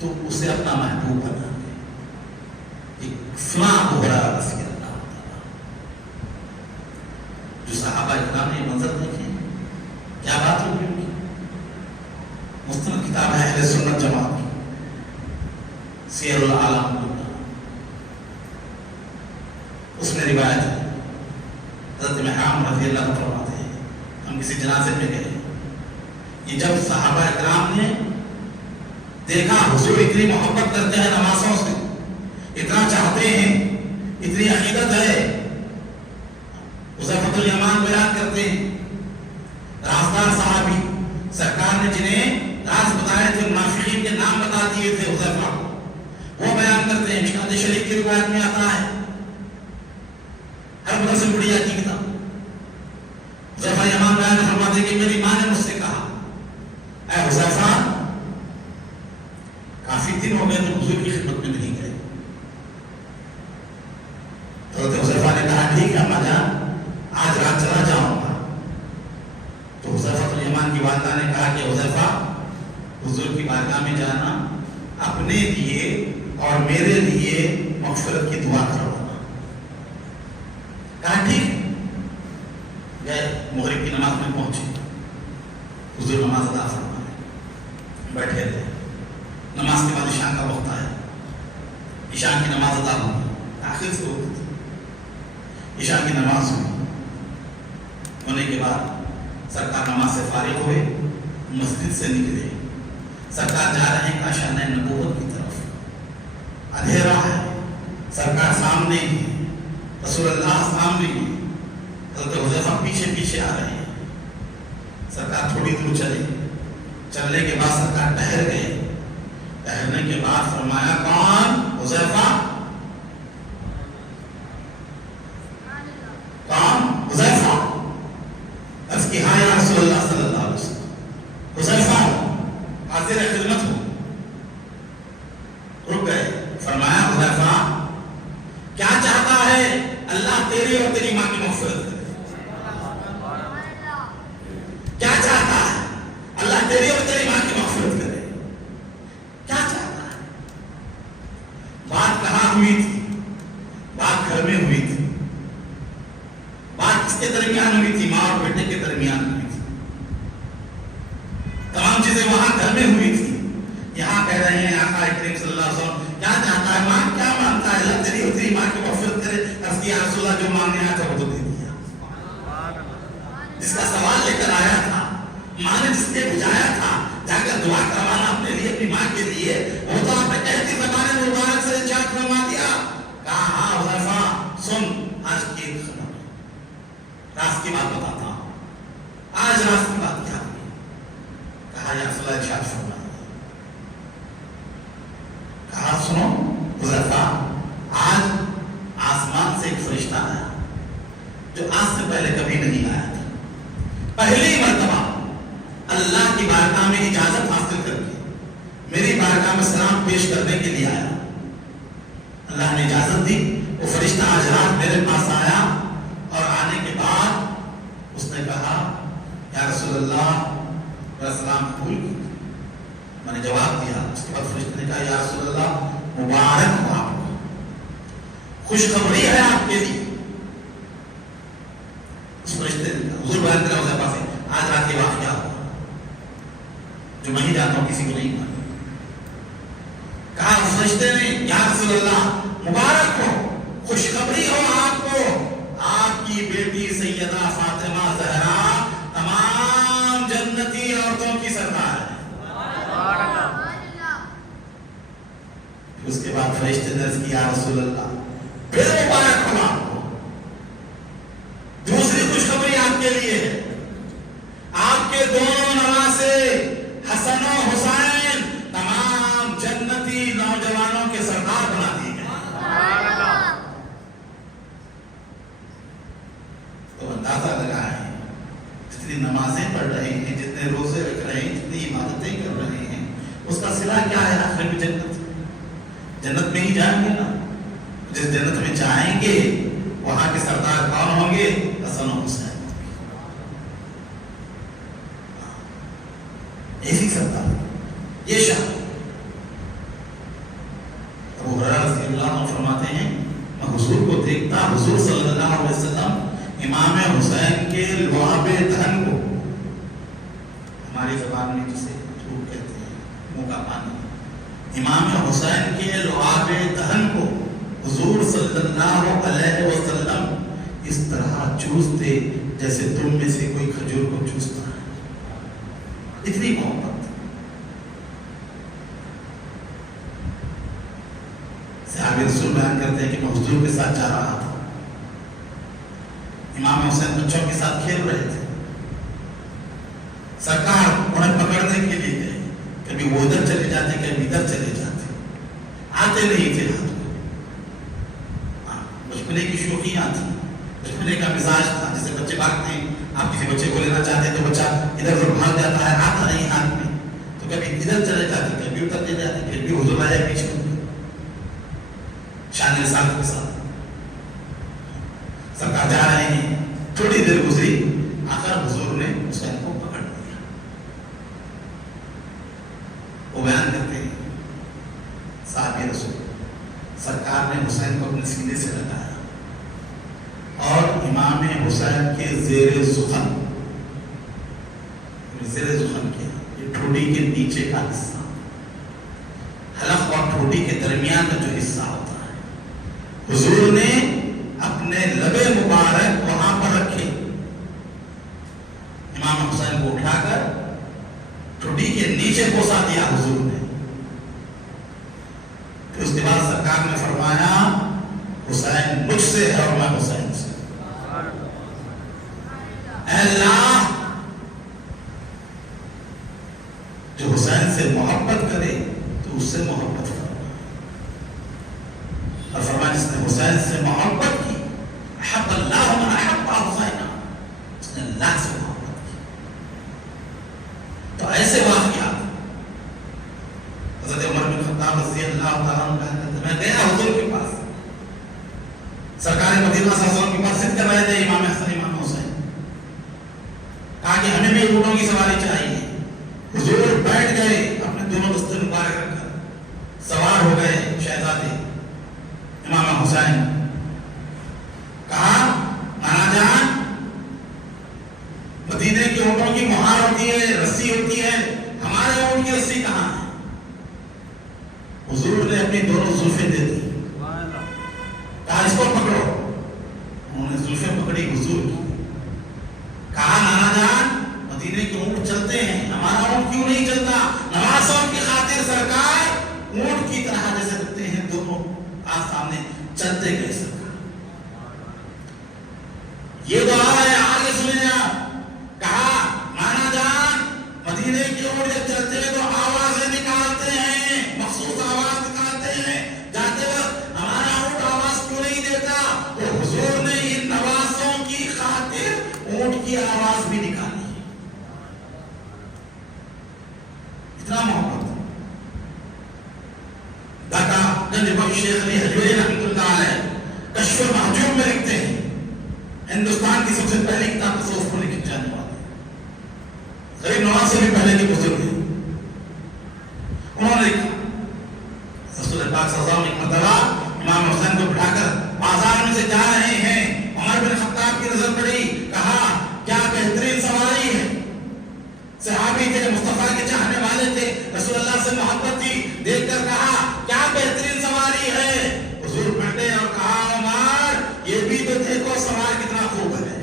تو اسے اپنا محبوب بنا دے۔ سنا ابو ہریرہ رضی اللہ عنہ، جو صحابہ کرام نے منظر دیکھے، کیا بات ہوگی ان کی؟ مستند کتاب ہے اہل سنت جماعت کی، سیر العالم، اس میں روایت ہے حضرت محرام رضی اللہ عنہ فرماتے ہیں ہم کسی جنازے میں گئے، یہ جب صحابہ اکرام نے دیکھا حضور اتنی محبت کرتے ہیں نمازوں سے، اتنا چاہتے ہیں، اتنی عقیدت ہے، حذیفہ الیمان بیان کرتے ہیں، رازدار صحابی سرکار نے جنہیں راز بتائے تھے، منافقین کے نام بتا دیے تھے حذیفہ، وہ بیان کرتے ہیں۔ مشکوٰۃ شریف کی روایت میں آتا ہے، ہر بدر سے بڑی کی کتاب، حذیفہ الیمان بیان فرماتے کہ میری ماں نے مجھ سے کہا اے حذیفہ کافی دن ہو گئے تو حضور کی خدمت میں نہیں گئے، تو حذیفہ نے کہا ٹھیک ہے اما جان آج رات چلا جاؤں گا۔ تو حذیفہ الیمان کی والدہ نے کہا کہ حذیفہ حضور کی بارگاہ میں جانا اپنے لیے اور میرے لیے مغفرت کی دعا کروانا۔ کہا ٹھیک، گئے مغرب کی نماز میں پہنچے، حضور نماز ادا فرمائے، بیٹھے تھے، نماز کے بعد عشاء کا وقت آیا، عشاء کی نماز ادا ہوئی، آخر سے ہوتی تھی، عشاء کی نماز ہونے کے بعد سرکار نماز سے فارغ ہوئے، مسجد سے نکلے، سرکار جا رہے ہیں کاشانہ نبوت کی طرف، اندھیرا ہے، سرکار سامنے ہی، رسول اللہ سامنے ہی، حضرت حذیفہ پیچھے پیچھے آ رہے ہیں، سرکار تھوڑی دور چلے، چلنے کے بعد سرکار ٹہر گئے، ٹہرنے کے بعد فرمایا کون؟ حذیفہ، کون؟ حذیفہ، عرض کی ہاں یا رسول اللہ صلی اللہ علیہ وسلم، حذیفہ حاضر خدمت ہوں، رک گئے، فرمایا حذیفہ کیا چاہتا ہے اللہ تیری اور تیری ماں کی مغفرت کرے؟ کیا چاہتا ہے اللہ تیری اور تیری ماں کی مغفرت کرے؟ کیا چاہتا ہے؟ بات کہاں ہوئی تھی؟ بات گھر میں ہوئی تھی، بات کس کے درمیان ہوئی تھی؟ ماں اور بیٹے کے درمیان ہوئی تھی، تمام چیزیں وہاں گھر میں ہوئی تھی، یہاں کہہ رہے ہیں آقا کریم صلی اللہ علیہ وسلم کیا چاہتا ہے؟ ماں کیا مانتا ہے اللہ تیری اور تیری ماں کی مغفرت کرے؟ عرض کیا رسول اللہ جو مانگنے آیا تھا وہ تو دے دیا، جس کا سوال لے کر آیا تھا، ماں نے جس کے بجایا تھا جا کر دعا کروانا اپنے لیے اپنی ماں کے لیے، وہ تو آپ نے کہتی زبان مبارک سے ارشاد فرما دیا۔ کہا ہاں حذیفہ سن، آج کی خبر راز کی بات بتاتا ہوں، آج راز کی بات کیا ہوئی؟ کہا یا رسول اللہ ارشاد فرما، کہا سنو حذیفہ آج آسمان سے ایک فرشتہ آیا جو آج سے پہلے کبھی نہیں آیا تھا، پہلی مرتبہ اللہ کی بارگاہ میں اجازت حاصل کر کے میری بارگاہ میں سلام پیش کرنے کے لیے آیا، اللہ نے اجازت دی، وہ فرشتہ آج رات میرے پاس آیا، اور آنے کے بعد اس نے کہا یا رسول اللہ میرا سلام قبول کیجیے، میں نے جواب دیا، اس کے بعد فرشتہ نے کہا یا رسول اللہ مبارک ہو آپ کو، خوشخبری ہے آپ کے لیے. اس فرشتے حضور بیان کر رہے ہیں آج رات یہ واقعہ ہوا جو میں ہی جانتا ہوں، کسی کو نہیں معلوم. کہا فرشتے نے یا رسول اللہ مبارک ہو، خوشخبری ہو آپ کو، آپ کی بیٹی سیدہ فاطمہ زہرا تمام جنتی عورتوں کی سردار ہے. اس کے بعد فرشتے نے عرض کیا یا رسول اللہ پھر مبارک ہو آپ کو، دوسری خوشخبری آپ کے لیے ہے، آپ کے دونوں نواسے حسن و حسین تمام جنتی نوجوانوں کے سردار بنا دیے گئے. تو اندازہ لگائیں جتنی نمازیں پڑھ رہے ہیں، جتنے روزے رکھ رہے ہیں، جتنی عبادتیں کر رہے ہیں، اس کا صلہ کیا ہے؟ آخر میں جنت میں ہی جائیں گے نا. جس جنت میں جائیں گے وہاں کے سردار کون ہوں گے؟ حسن و حسین. ایسی سردار یہ شاہ. ابو ہریرہ رضی اللہ عنہ فرماتے ہیں میں حضور کو دیکھتا، حضور صلی اللہ علیہ وسلم امام حسین کے لعاب دہن کو، ہماری زبان میں جسے جھوٹ کہتے ہیں منہ کا پانی، امام حسین کے لعاب دہن کو حضور صلی اللہ علیہ وسلم اس طرح چوستے جیسے تم میں سے کوئی کھجور کو چوستا ہے. اتنی محبت. صحابی رسول بیان کرتے ہیں کہ میں حضور کے ساتھ جا رہا تھا، امام حسین بچوں کے ساتھ کھیل رہے تھے، سرکار انہیں پکڑنے کے لیے گئے، کبھی وہ ادھر چلے جاتے کبھی ادھر چلے جاتے، آتے نہیں تھے ہاتھ کو. بچپنے کی شوقیاں تھیں، بچپنے کا مزاج تھا، جیسے بچے بھاگتے ہیں، آپ کسی بچے کو لینا چاہتے ہیں تو بچہ ادھر ادھر بھاگ جاتا ہے، آتا نہیں ہاتھ میں، تو کبھی ادھر چلے جاتے کبھی ادھر چلے جاتے، پھر بھی حضور آیا پیچھے شان رسالت کے ساتھ. سرکار جا رہے ہیں، تھوڑی دیر گزری، آخر حضور نے حسین کو پکڑ لیا. وہ بیان کرتے ہیں صحابی رسول سرکار نے حسین کو اپنے سینے سے لگایا اور امام حسین کے زیر زخم کیا، یہ ٹھوڑی کے نیچے کا حصہ، حلق اور ٹھوڑی کے درمیان کا جو حصہ ہوتا ہے، حضور نے اپنے لبے مبارک وہاں پر رکھے. امام حسین کو اٹھا کر ٹھوڑی کے نیچے پوسا دیا حضور نے. پھر اس کے بعد سرکار نے فرمایا حسین مجھ سے ہے اور میں حسین سے. اے اللہ جو حسین سے محبت کرے تو اس سے محبت کرے، اور فرمایا جس نے حسین سے محبت کی احب اللہ من احب حسین، اس نے اللہ سے محبت کی. تو ایسے واقعات حضرت عمر بن خطاب رضی اللہ تعالیٰ عنہ، میں گیا حضور کے پاس، سرکار مدینہ صلی اللہ علیہ وسلم کے پاس ضد کر رہے تھے امام حسن امام حسین، کہا کہ ہمیں بھی اونٹوں کی سواری چاہیے. حضور بیٹھ گئے، اپنے دونوں دستے مبارک رکھ کر سوار ہو گئے شہزادے امام حسین. کہا نانا جان مدینے کے اونٹوں کی مہار ہوتی ہے، رسی ہوتی ہے، ہمارے اونٹ کی رسی کہاں ہے؟ حضور نے اپنی دونوں زلفیں دے دی، کہا اس کو پکڑو. انہوں نے زلفیں پکڑی حضور کی. کہا نانا جان مدینے کے اونٹ چلتے ہیں، ہمارا اونٹ کیوں نہیں چلتا؟ نوازوں کی خاطر سرکار اونٹ کی طرح جیسے رکھتے ہیں دونوں آج سامنے چلتے گئے. سرکار یہ دعا ہے، آگے سنیں آپ. کہا نانا جان مدینے کے اونٹ جب چلتے ہیں تو آوازیں نکالتے ہیں، مخصوص آواز نکالتے ہیں، جاتے وقت ہمارا اونٹ آواز کیوں نہیں دیتا؟ تو حضور نے ان نوازوں کی خاطر اونٹ کی آواز بھی نکالی. اتنا محبت. داتا گنج بخش شیخ علی حجویری رحمۃ اللہ علیہ کشف المحجوب میں لکھتے ہیں، ہندوستان کی سب سے پہلی کتاب تصوف کو لکھی جانے والی، غریب نواز سے بھی پہلے کے بزرگ ہیں. انہوں نے لکھا رسول پاک صلی اللہ علیہ وسلم ایک مرتبہ امام حسین کو بٹھا کر بازار میں سے جا رہے ہیں، عمر بن خطاب کی نظر پڑی، کہا کیا بہترین سواری ہے. صحابی تھے، مصطفیٰ کے چاہنے والے تھے، رسول اللہ سے محبت تھی، دیکھ کر کہا کیا بہترین سواری ہے. حضور پلٹے اور کہا عمر یہ بھی تو دیکھو سوار کتنا خوب ہے.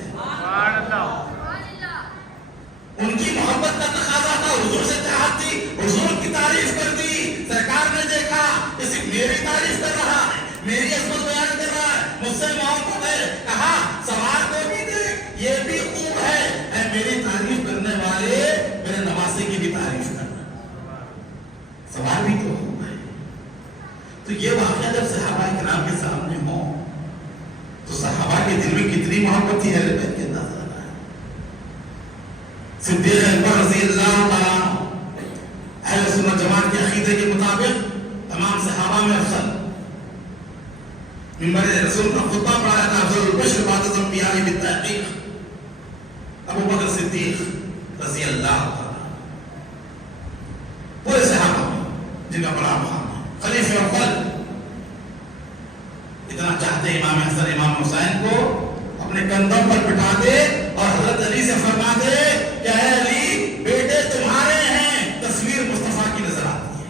ان کی محبت کا تقاضا تھا، حضور سے چاہت تھی، حضور کی تعریف کر دی. سرکار نے دیکھا کہ صرف میری تعریف کر رہا ہے، میری عظمت بیان کر رہا ہے، مجھ سے محبت ہے. کہا سوار کو بھی دیکھ، یہ بھی خوب ہے. اے میری تعریف کرنے والے میرے نواسے کی بھی تعریف کرنا. سوار بھی تو خوب ہے. تو یہ واقعہ جب صحابہ کرام کے سامنے ہو تو صحابہ کے دل میں کتنی محبت تھی اہل بیت کے انداز. صدیق اکبر رضی اللہ تعالیٰ اہل سنت جماعت کے عقیدے کے مطابق تمام صحابہ میں افضل، منبر رسول کا خطبہ پڑھایا تھا افضل البشر بعد الانبیاء بالتحقیق ابو بکر صدیق رضی اللہ تعالیٰ. پورے صحابہ میں جن کا بڑا مقام ہے، خلیفہ افضل اتنا چاہتے امام حسن امام حسین کو اپنے کندھوں پر بٹھا دے اور حضرت علی سے فرما دے کہ اے علی بیٹے تمہارے ہیں. تصویر مصطفیٰ کی نظر آتی ہے.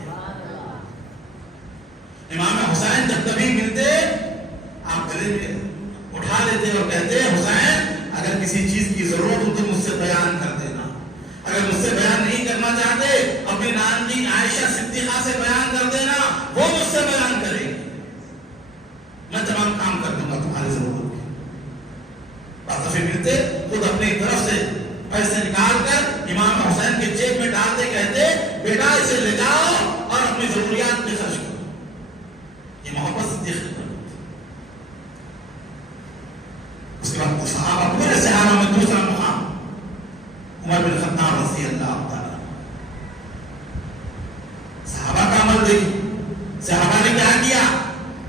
امام حسین جب کبھی ملتے آپ گلے میں اٹھا لیتے اور کہتے حسین اگر کسی چیز کی ضرورت ہو تو مجھ سے بیان کر دینا، اگر مجھ سے بیان نہیں کرنا چاہتے اپنی نانی عائشہ صدیقہ سے بیان کر دینا، وہ مجھ سے بیان کرے گی، میں تمام کام کر دوں گا تمہاری ضرورت کی. بعض دفعے ملتے خود اپنی طرف سے پیسے نکال کر امام حسین کے جیب میں ڈالتے، کہتے بیٹا اسے لے جاؤ اور اپنی ضروریات میں خرچ کرو. یہ محبت صدیق کی. اس کے بعد صحابہ پورے صحابہ میں دوسرا مقام عمر بن خطاب رضی اللہ تعالیٰ. صحابہ کا عمل دیکھیں، صحابہ نے کیا کیا.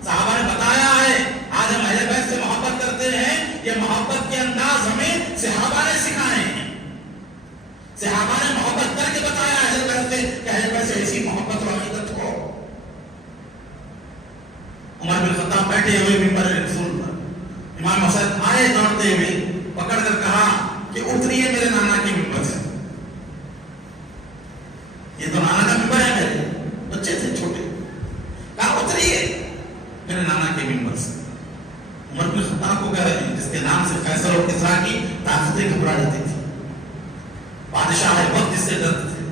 صحابہ نے بتایا ہے آج ہم اہل بیت سے محبت کرتے ہیں، یہ محبت کے انداز ہمیں صحابہ نے سکھائے ہیں. صحابہ نے محبت کر کے بتایا اہل بیت سے کہ اہل بیت سے ایسی محبت و عقیدت ہو. عمر بن خطاب بیٹھے ہوئے منبر رسول پر، امام حسین آئے دوڑتے ہوئے، پکڑ کر کہا کہ اتریے میرے نانا کے منبر سے. یہ تو نانا کا منبر ہے، میرے بچے تھے چھوٹے. کہا اتریے میرے نانا کے منبر سے. عمر بن خطاب کو کہہ رہے ہیں جس کے نام سے قیصر اور کسریٰ کی طاقتیں گھبرا جاتی تھی، بادشاہ وقت جس سے ڈرتے تھے.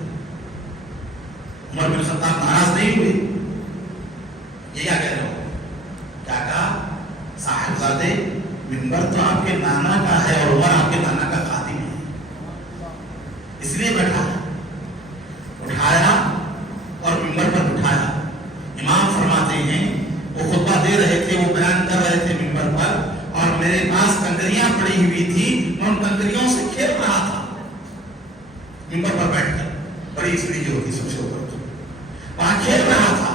عمر بن خطاب ناراض نہیں ہوئے. یہ کیا کہہ رہے ہو؟ کیا کہا صاحبزادے منبر تو آپ کے نانا کا ہے اور عمر آپ کے نانا کا خادم ہے، اس لیے بیٹھا اٹھایا اور منبر پر بٹھایا. امام فرماتے ہیں وہ خطبہ دے رہے تھے، وہ بیان کر رہے تھے منبر پر، اور میرے پاس کنکریاں پڑی ہوئی تھی، میں ان کنکریوں سے کھیل رہا تھا منبر پر بیٹھ کر. بڑی سیڑھی جو ہوتی سب سے اوپر وہاں کھیل رہا تھا.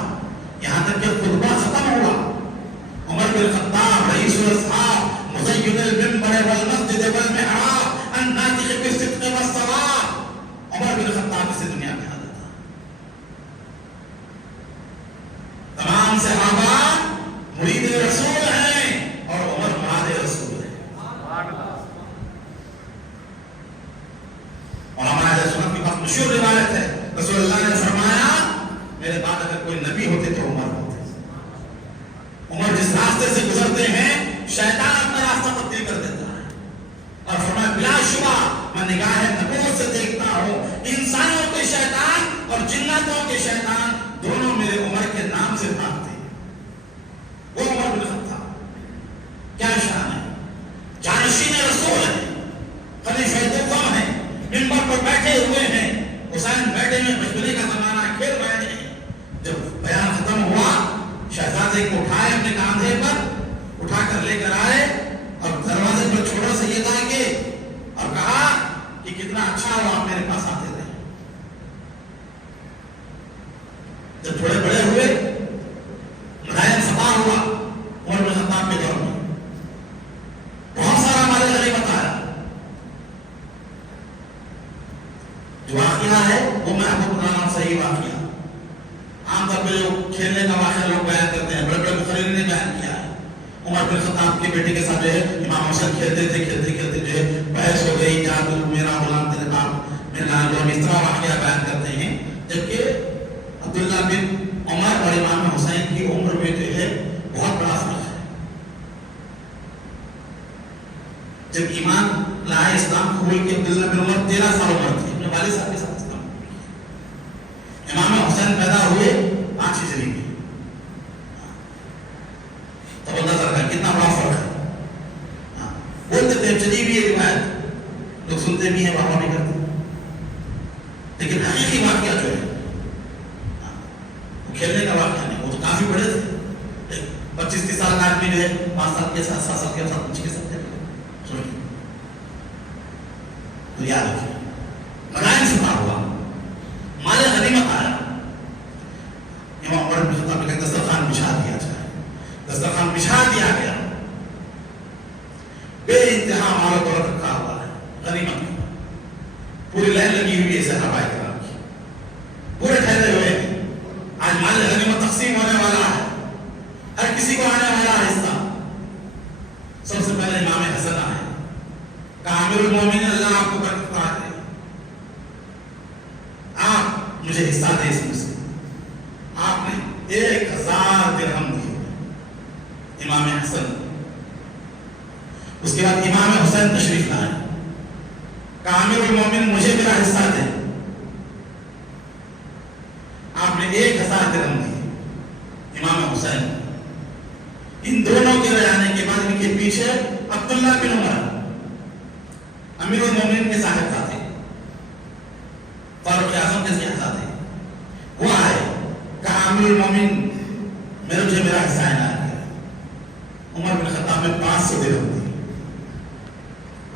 یہاں تک کہ خطبہ ختم ہوا. عمر بن خطاب رئیس الاصحاب مزین المنبر والمسجد والمحراب الناطق بالصدق والصواب. عمر بن خطاب سے دنیا میں حاضر تھا. تمام صحابہ مرید رسول ہیں اور عمر مراد رسول ہے. اور ہمارے سنت کی بات مشہور روایت ہے، رسول اللہ نے فرمایا میرے بعد اگر کوئی نبی ہوتے تو عمر ہوتے. عمر جس راستے سے گزرتے ہیں شیطان اپنا راستہ تبدیل کر دیتا ہے، اور فرمایا بلا شبہ میں نگاہ نبوت سے دیکھتا ہوں انسانوں کے شیطان اور جناتوں کے شیطان دونوں میرے عمر کے نام سے بھاگتے ہیں. وہ عمر بن خطاب کیا شان ہے، جانشین رسول ہے، خلیفہ دوم ہے، منبر پر بیٹھے ہوئے ہیں. حسین بیٹھے میں بچپنے کا زمانہ کھیل رہے ہیں. جب بیان ختم ہوا شہزادے کو اٹھائے اپنے کاندھے پر اٹھا کر لے کر آئے اور دروازے پر چھوڑا سیدہ کے اور کہا کہ کتنا اچھا ہوا آپ میرے پاس آتے تھے. جب تھوڑے بڑے ہوئے مدائن سطح ہوا عمر بن خطاب کے دور میں بہت سارا ہمارے غنیمت آیا. جو واقعہ ہے وہ میں آپ کو بتانا صحیح واقعہ. عام طور پہ لوگ کھیل کھیلنے کا واقعہ لوگ بیان کرتے ہیں، بڑے بڑے مفسرین نے بیان کیا ہے۔ عمر بن خطاب کی بیٹی کے ساتھ جو ہے امام حسین کھیلتے تھے جو ہے بحث ہو گئی، جہاں تو میرا غلام تیرے باپ میرا غلام، اس طرح واقعہ بیان کرتے ہیں۔ جبکہ عبداللہ بن عمر اور امام حسین کی عمر میں جو ہے بہت بڑا فرق ہے۔ جب ایمان لائے، اسلام قبول کیا، عبداللہ بن عمر 13 سال عمر تھی، اپنے والد صاحب کے ساتھ اسلام قبول کیا۔ امام حسین پیدا ہوئے 5 ہجری میں، تب اندازہ رکھا کتنا بڑا فرق ہے۔ بولتے تھے چلی بھی یہ روایت، لوگ سنتے بھی ہیں، بابا بھی کرتے ہیں، لیکن حقیقی واقعہ جو ہے وہ کھیلنے کا واقعہ نہیں، وہ تو کافی بڑے تھے۔ 25-30 سال کا آدمی جو ہے 5 سال کے 7 سال کے 7 بچے کے ساتھ سنیے تو یاد رکھیے، مدائن سے پار ہوا، مال غنیمت آیا، امام عمر بن خطاب نے دسترخوان بچھا دیا جائے، دسترخوان بچھا دیا گیا، بے انتہا مال و دولت رکھا ہوا ہے، غنیمت کی پوری لائن لگی ہوئی ہے صحابہ کرام کی، پورے ٹھہرے ہوئے ہیں۔ آج مال غنیمت تقسیم ہونے والا ہے، ہر کسی کو آنے والا ہے حصہ۔ سب سے پہلے امام حسن آئے، کہا امیر المومنین اللہ آپ کو برکت فرما دے، آپ مجھے حصہ دے اس میں سے۔ آپ نے 1000 درہم دیے امام حسن۔ اس کے بعد امام حسین تشریف لائے، کہا امیر المومنین مجھے میرا حصہ دے، آپ نے 1000 درہم دیے امام حسین۔ ان دونوں کے رہنے کے بعد ان کے پیچھے عبداللہ بن عمر امیر المومنین کے صاحبزادے، فاروق اعظم کے صاحبزادے، وہ آئے، کہا امیر المومنین مجھے میرا حصہ عنایت کیا۔ عمر بن خطاب میں 500 درہم دی۔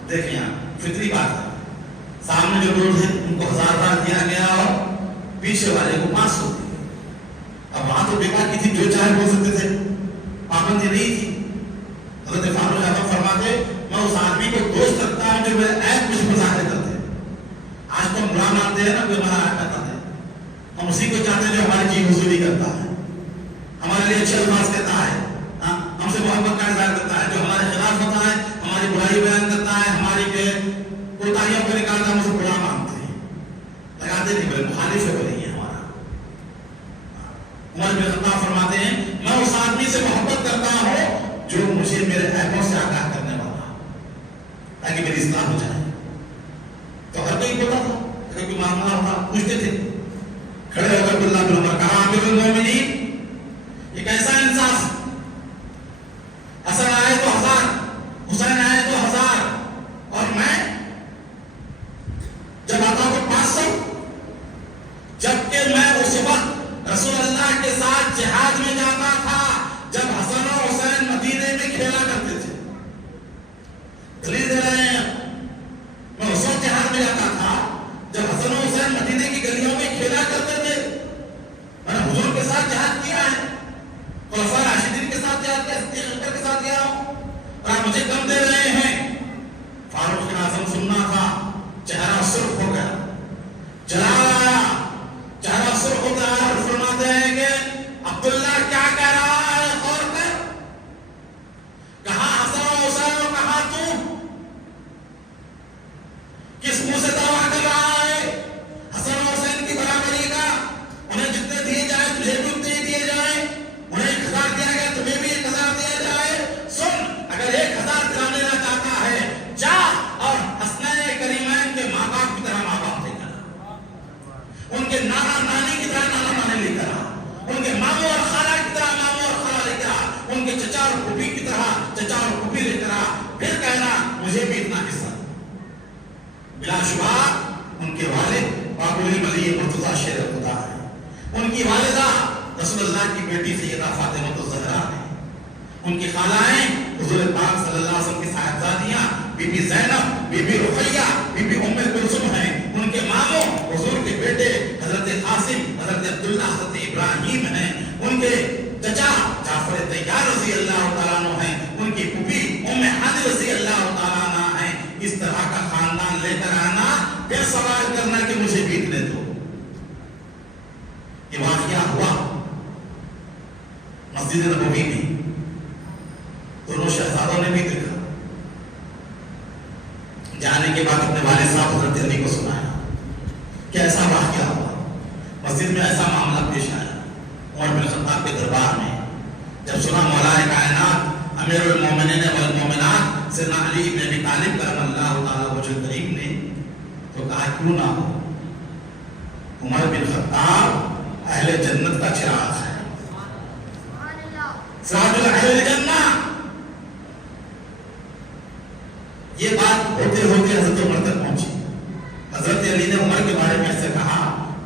دیکھیں آپ، فطری بات ہے، سامنے جو لوگ ہیں ان کو 1000 دیا گیا اور پیچھے والے کو 500 دیا۔ اب وہاں تو بیکار کی تھی، جو چاہے بول سکتے تھے، پابندی نہیں تھی۔ حضرت فاروق اعظم فرماتے میں اس آدمی کو دوست رکھتا ہوں جو میرے عیب مجھ پر ظاہر کرتے ہیں۔ آج تو ہم برا مانتے ہیں نا، کوئی ہمارا عیب کرتا ہے، ہم اسی کو چاہتے ہیں جو ہماری جی حضوری کرتا ہے، ہمارے لیے اچھے الفاظ کہتا ہے، ہم سے محبت کا اظہار کرتا ہے، جو ہمارے خلاف ہوتا ہے، ہماری برائی بیان کرتا ہے، ہماری کوتاہیوں کو نکالتا ہے، ہم اسے برا مانتے ہیں، لگاتے نہیں، بولے مخالف ہے، بولے یہ ہمارا۔ عمر بن خطاب فرماتے ہیں میں اس آدمی سے محبت کرتا ہوں جو مجھے میرے عیبوں سے آگاہ کرنے والا، تاکہ میری اصلاح ہو جائے۔ تو ہر کوئی بولا تھا، اگر کوئی معاملہ ہوتا پوچھتے تھے، کھڑے ہو کر عبداللہ بن عمر کہا امیر المومنین یہ کیسا انصاف، حسن آئے تو 1000، حسین آئے تو 1000 اور میں جب آتا تو 500، جبکہ میں اس وقت رسول اللہ کے ساتھ جہاد میں جاتا تھا جب حسن اور حسین مدینے میں کھیلا کرتے تھے۔ دلیل دے رہے ہیں، میں اس وقت جہاد میں جاتا تھا جب حسن اور حسین مدینے کی گلیوں میں کھیلا کرتے تھے۔ میں نے حضور کے ساتھ جہاد کیا ہے، خلفاء راشدین کے ساتھ جہاد کیا، صدیق اکبر کے ساتھ گیا ہوں، اور آپ مجھے کم دے رہے ہیں۔ فاروق اعظم سننا تھا، چہرہ سرخ ہو گیا، جلال آیا، چہرہ سرخ ہوتا ہے، اور فرماتے ہیں کہ عبداللہ کیا کہہ رہا ہے، غور کر، کہاں حسن و حسین اور کہاں تو، کس منہ سے دعویٰ کر رہا ہے حسن و حسین کی برابری کا، انہیں جتنے دیے جائیں تجھے بھی اتنے دیے جائیں، انہیں 1000 دیا گیا تمہیں بھی 1000 دیا جائے۔ سن، اگر 1000 دلا لینا چاہتا ہے جا اور حسنین کریمین کے ماں باپ کی طرح ماں باپ لے کر، ان کے نانا نانی کی طرح نانا نانی لے کر، ان کے ماموں اور خالہ کی طرح ماموں اور خالہ لے کر، ان کے چچا اور پھوپھی کی طرح چچا اور پھوپھی لے کر، پھر کہنا مجھے بھی اتنا حصہ۔ بلا شبہ ان کے والد بابو علی مرتضیٰ شیر خدا ہے، ان کی والدہ رسول اللہ کی بیٹی سیدہ فاطمہ الزہرا ہے، ان کی خالائیں حضور پاک صلی اللہ علیہ وسلم کی صاحبزادیاں Bibi Bibi Zainab, Bibi Bibi Ruqayya, Bibi Bibi Umm Kulsum ہیں، ان کے ماموں حضور کے بیٹے حضرت قاسم، حضرت عبداللہ، حضرت ابراہیم ہیں، ان کے چچا جعفر طیار رضی اللہ تعالیٰ عنہ ہیں، ان کی پھوپھی ام ہانی رضی اللہ تعالیٰ عنہ ہیں۔ اس طرح کا خاندان لے کر آنا، پھر سوال کرنا کہ مجھے بھی اتنے دو۔ یہ واقعہ ہوا، مسجد نبوی میں دونوں شہزادوں نے بھی دیکھا. جانے کے بعد اپنے والد صاحب حضرت علی کو سنایا کہ ایسا واقعہ ہوا, مسجد میں ایسا معاملہ پیش آیا. عمر بن خطاب کے دربار میں جب سنا مولا کائنات امیر المومنین والمومنات سیدنا علی بن ابی طالب کرم اللہ تعالی وجہ کریم نے تو کہا کیوں نہ ہو, عمر بن خطاب اہل جنت کا چراغ ہے, سراج اہل جنہ. یہ بات ہوتے ہوتے حضرت عمر تک پہنچی. حضرت علی نے عمر کے بارے میں ایسے کہا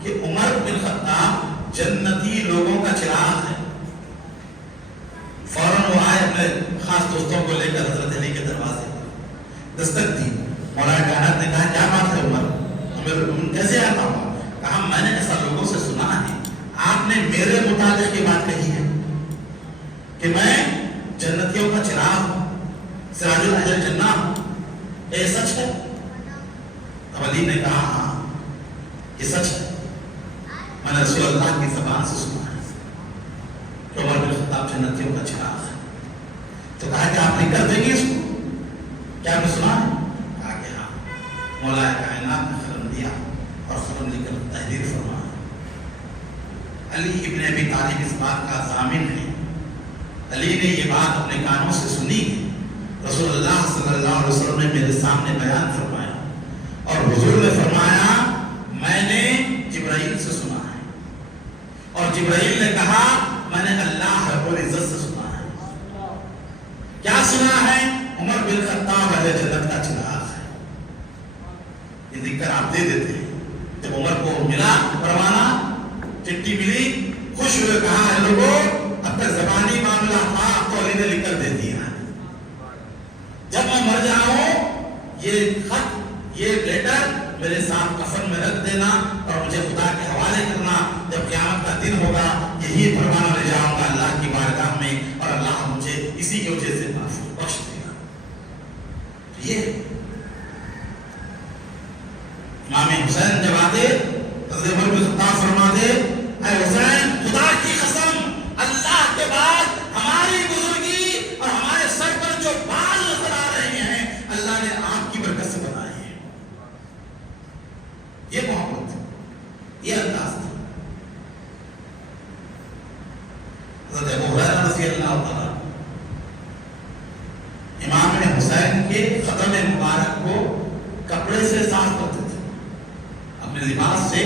کہ عمر بن خطاب جنتی لوگوں کا چراغ ہے. فوراً وہ آئے اپنے خاص دوستوں کو لے کر حضرت علی کے دروازے پر دستک دی. مولا کائنات نے کہا کیا بات ہے عمر, کیسے آتا ہوں؟ کہا میں نے ایسا لوگوں سے سنا ہے, آپ نے میرے متعلق یہ بات کہی ہے کہ میں جنتیوں کا چراغ ہوں, سراج اہل جنہ ہوں, یہ سچ ہے؟ اب علی نے کہا ہاں یہ سچ ہے, میں نے رسول اللہ کی زبان سے سنا ہے کہ عمر بن خطاب جنتیوں کا چراغ ہے. تو کہا کہ آپ نہیں کر دیں گے اس کو, کیا آپ نے سنا ہے؟ کہا کہ ہاں. مولا کائنات نے خرم دیا اور خرم لے کر تحریر فرمایا. علی ابن ابی طالب اس بات کا ضامن ہے. علی نے یہ بات اپنے کانوں سے سنی ہے. رسول اللہ صلی اللہ علیہ وسلم نے میرے سامنے بیان فرمایا اور حضور نے فرمایا میں نے جبرائیل سے سنا ہے, اور جبرائیل نے کہا میں نے اللہ رب العزت سے سنا ہے. کیا سنا ہے؟ عمر بن خطاب اہل جنت کا چراغ ہے. یہ دیکھ کر آپ دے دیتے ہیں. جب عمر کو ملا پروانہ, چٹھی ملی, خوش ہوئے, کہا ہے لوگوں اب تک زبانی معاملہ تھا, تو علی نے لکھ کر دے دیا. جب میں مر جاؤں یہ خط یہ لیٹر میرے ساتھ کفن میں رکھ دینا اور مجھے خدا کے حوالے کرنا. جب قیامت کا دن ہوگا یہی پروانہ لے جاؤں گا اللہ کی بارگاہ میں, اور اللہ مجھے اسی کی وجہ سے بخش دے گا. یہ امام حسین جب آتے حضرت عمر بن خطاب فرماتے اے حسین خدا کی قسم اللہ کے بعد ہماری بزرگی اور ہمارے سر پر جو بال نظر آ رہے ہیں اللہ نے آپ کی برکت سے بنائے ہیں. یہ محبت, یہ انداز تھا. حضرت ابو ہریرہ رضی اللہ تعالیٰ امام حسین کے قدم مبارک کو کپڑے سے صاف کرتے تھے, اپنے لباس سے,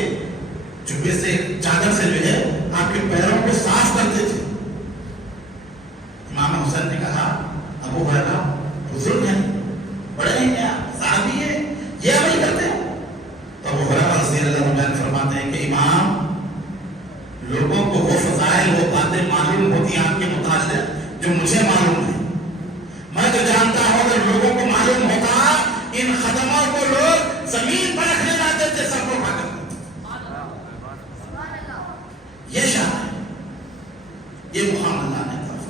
جبے سے, چادر سے جو ہے آپ کے پیروں کو صاف کرتے تھے. امام حسین نے کہا ابو ہریرہ بزرگ ہیں, بڑے ہیں, کیا صحابی ہیں, یہ عمل کرتے ہیں؟ تو ابو ہریرہ رضی اللہ عنہ فرماتے ہیں کہ امام لوگوں کو وہ فضائل وہ باتیں معلوم ہوتی ہیں آپ کے متعلق جو مجھے معلوم ہے. میں تو جانتا ہوں اگر لوگوں کو معلوم ہوتا ان خدموں کو لوگ زمین پر رکھنے لاتے تھے, سب کو اٹھا کر. یہ شان ہے, یہ مقام اللہ نے طرف.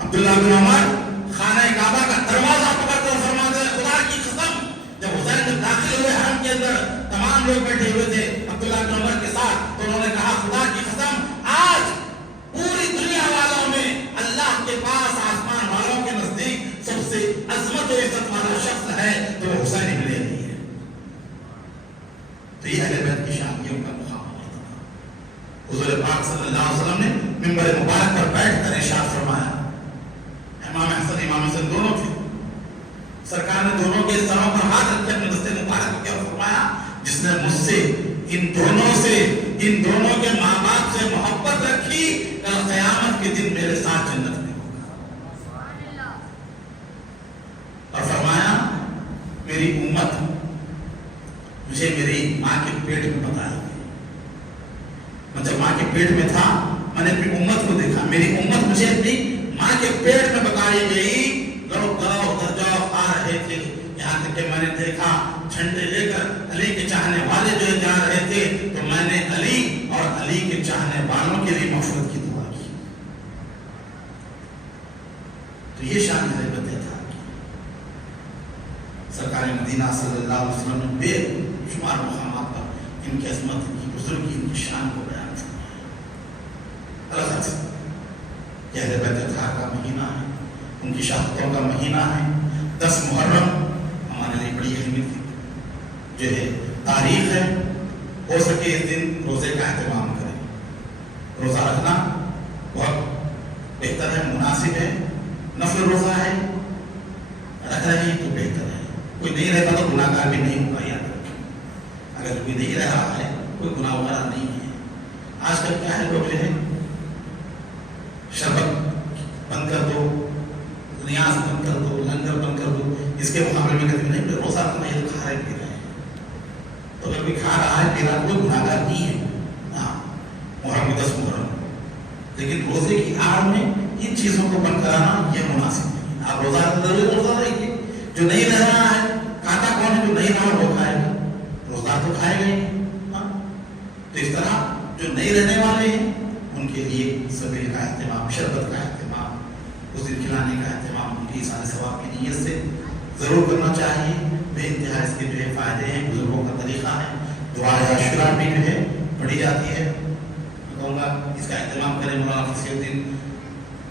عبداللہ بن عمر خانہ کعبہ کا دروازہ پکڑ کر فرماتے ہیں خدا کی قسم جب حسین جب داخل ہوئے حرم کے اندر تمام لوگ بیٹھے ہوئے تھے عبداللہ بن عمر کے ساتھ, تو انہوں نے کہا خدا کی قسم آج پوری دنیا والوں میں اللہ کے پاس آسمان والوں کے نزدیک سب سے عظمت و عزت والا شخص ہے تو وہ حسین ابن علی ہے. تو یہ اہل بیت کی شانیوں کا مقام ہے. حضور پاک صلی اللہ علیہ وسلم نے منبر مبارک پر بیٹھ کر ارشاد فرمایا, امام حسن امام حسن دونوں تھے, سرکار نے دونوں کے سروں پر ہاتھ رکھ کے اپنے دستے مبارک کو کیا فرمایا جس نے مجھ سے ان دونوں کے ماں باپ سے محبت رکھی کل قیامت کے دن میرے ساتھ جنت میں ہوگا. اور فرمایا میری امت مجھے میری ماں کے پیٹ میں بتائی گئی. میں جب ماں کے پیٹ میں تھا میں نے اپنی امت کو دیکھا, میری امت مجھے اپنی ماں کے پیٹ میں بتائی گئی. لوگ گاؤ در جاؤ آ رہے تھے, یہاں تک کہ میں نے دیکھا جھنڈے لے کر علی کے چاہنے والے جو جا رہے تھے, تو میں نے علی اور علی کے چاہنے والوں کے لیے مغفرت کی دعا کی. تو یہ شان غیبت تھا. سرکار مدینہ صلی اللہ علیہ وسلم نے بے شمار مقامات پر ان کی عظمت, ان کی بزرگی, ان کی شان کو بیان فرمایا. یہ اہل بیت اطہار کا مہینہ ہے، ان کی شہادتوں کا مہینہ ہے۔ 10 محرم ہمارے لیے بڑی اہمیت جو ہے تاریخ ہے۔ ہو سکے اس دن روزے کا اہتمام کریں، روزہ رکھنا بہت بہتر ہے، مناسب ہے، نفل روزہ ہے، رکھ رہے ہیں تو بہتر ہے۔ کوئی نہیں رہتا تو گناہ گار بھی نہیں ہوگا، یاد رکھیں۔ اگر کوئی نہیں رہ رہا ہے کوئی گناہ وغیرہ نہیں ہے۔ آج کل کیا ہے، لوگ جو ہے شربت بند کر دو، نیاز بند کر دو، لنگر بند کر دو، اس کے مقابلے میں کبھی نہیں روزہ رکھنا، یہ کھا رہے پی رہے ہیں، تو اگر کوئی کھا رہا ہے پی رہا ہے کوئی گناہ گار نہیں ہے۔ ہاں محرم 10 محرم، لیکن روزے کی آڑ میں ان چیزوں کو بند کرانا یہ مناسب نہیں۔ آپ روزہ ضرور روزہ رکھیے، جو نہیں رہ رہا ہے کھاتا کون ہے، جو نہیں رہا وہ کھائے گا، روزہ تو کھائے گا ہی۔ تو اس طرح جو نہیں رہنے والے ہیں ان کے لیے سبیل کا اہتمام، شربت کا اہتمام، اس دن کھلانے کا اہتمام ان کی اظہار ثواب کی نیت سے ضرور کرنا چاہیے۔ بے انتہا اس کے جو ہے فائدے ہیں، بزرگوں کا طریقہ ہے۔ دعائے عاشورہ بھی جو ہے پڑھی جاتی ہے، میں کہوں گا اس کا اہتمام کریں۔ مولانا فصیح الدین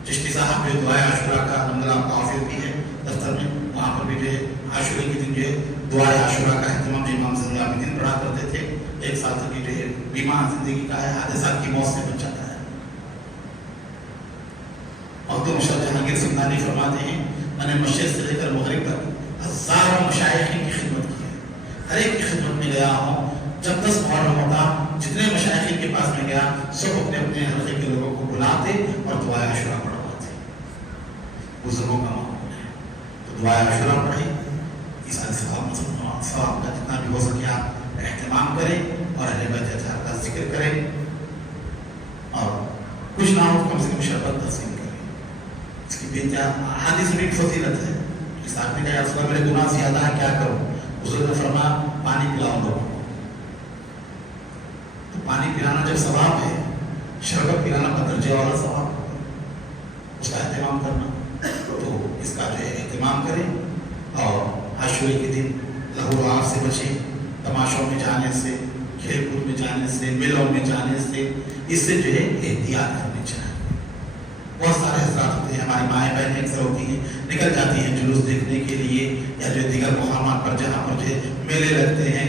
چشتی صاحب جو دعائے عاشورہ کا الحمدللہ کافی ہوتی ہے دفتر میں، وہاں پر بھی جو ہے عاشورے کے دن جو ہے دعائے عاشورہ کا اہتمام امام زین العابدین پڑھا کرتے تھے۔ 1 سال تک جو ہے بیمار زندگی کا ہے، حادثات کی موت سے بچ جاتا ہے۔ اور تو مشرف جہانگیر سمدانی فرماتے ہیں میں نے مشرق سے لے کر مغرب تک ہزاروں مشائخین کی خدمت کی ہے، ہر ایک کی خدمت میں گیا ہوں۔ جب 10 محرم ہوتا جتنے مشائخین کے پاس میں گیا سب اپنے اپنے حلقے کے لوگوں کو بلاتے اور دعائے عاشورہ پڑھواتے۔ بزرگوں کا معمول ہے، تو دعائے عاشورہ پڑھیں، اس ثواب کا جتنا بھی ہو سکے آپ اہتمام کریں اور اہل بیت اطہار کا ذکر کریں، اور کچھ نہ ہو کم سے کم شربت تقسیم کریں۔ اس کی بے انتہا احادیث میں فضیلت ہے۔ اس آدمی کا یا رسول اللہ میرے گناہ زیادہ ہے کیا کروں، حضور نے فرمایا پانی پلاؤ لوگوں کو۔ تو پانی پلانا جب ثواب ہے، شربت پلانا کا درجے والا ثواب ہے، اس کا اہتمام کرنا، تو اس کا جو ہے اہتمام کریں۔ اور عاشورے کے دن لہو لعاب سے بچیں، تماشوں میں جانے سے، کھیل کود میں جانے سے، میلوں میں جانے سے، اس سے جو ہے احتیاط کرنی چاہیے۔ بہت سارے حضرات ہوتے ہیں، ہماری مائیں بہنیں اکثر ہوتی ہیں، نکل جاتی ہیں جلوس دیکھنے کے لیے یا جو دیگر مقامات پر جہاں پر جو میلے لگتے ہیں،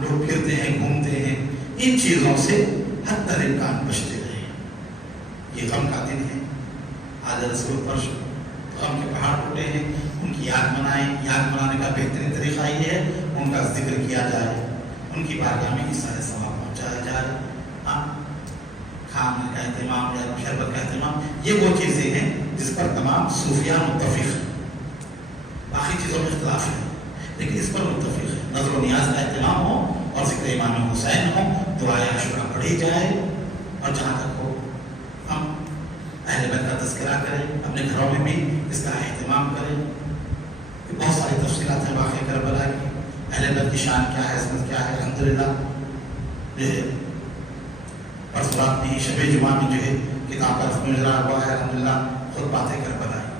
لوگ پھرتے ہیں، گھومتے ہیں، ان چیزوں سے حد تر امکان بچتے رہیں۔ یہ غم کا دن ہے، آج رسول پر غم کے پہاڑ ٹوٹے ہیں، ان کی یاد منائیں۔ یاد منانے کا بہترین طریقہ یہ ہے ان کا ذکر کیا جائے، ان کی بارگاہ میں اظہار ثواب پہنچایا جائے۔ کھانے کا اہتمام یا شربت کا اہتمام یہ وہ چیزیں ہیں جس پر تمام صوفیاء متفق ہیں، باقی چیزوں میں اختلاف ہے لیکن اس پر متفق ہے۔ نظر و نیاز کا اہتمام ہو اور ذکر امام حسین ہو، دعائے عاشورہ پڑھی جائے، اور جہاں تک ہو ہم اہل بیت کا تذکرہ کریں، اپنے گھروں میں بھی اس کا اہتمام کریں۔ بہت ساری تفصیلات ہیں واقعہ کربلا کی، اہل بیت کی شان کیا ہے، عظمت کیا ہے۔ الحمدللہ جو ہے پرسوں رات میں شب جمعہ میں جو ہے کتاب کا رسم اجرا ہوا ہے، الحمدللہ خود باتیں کربلا ہے۔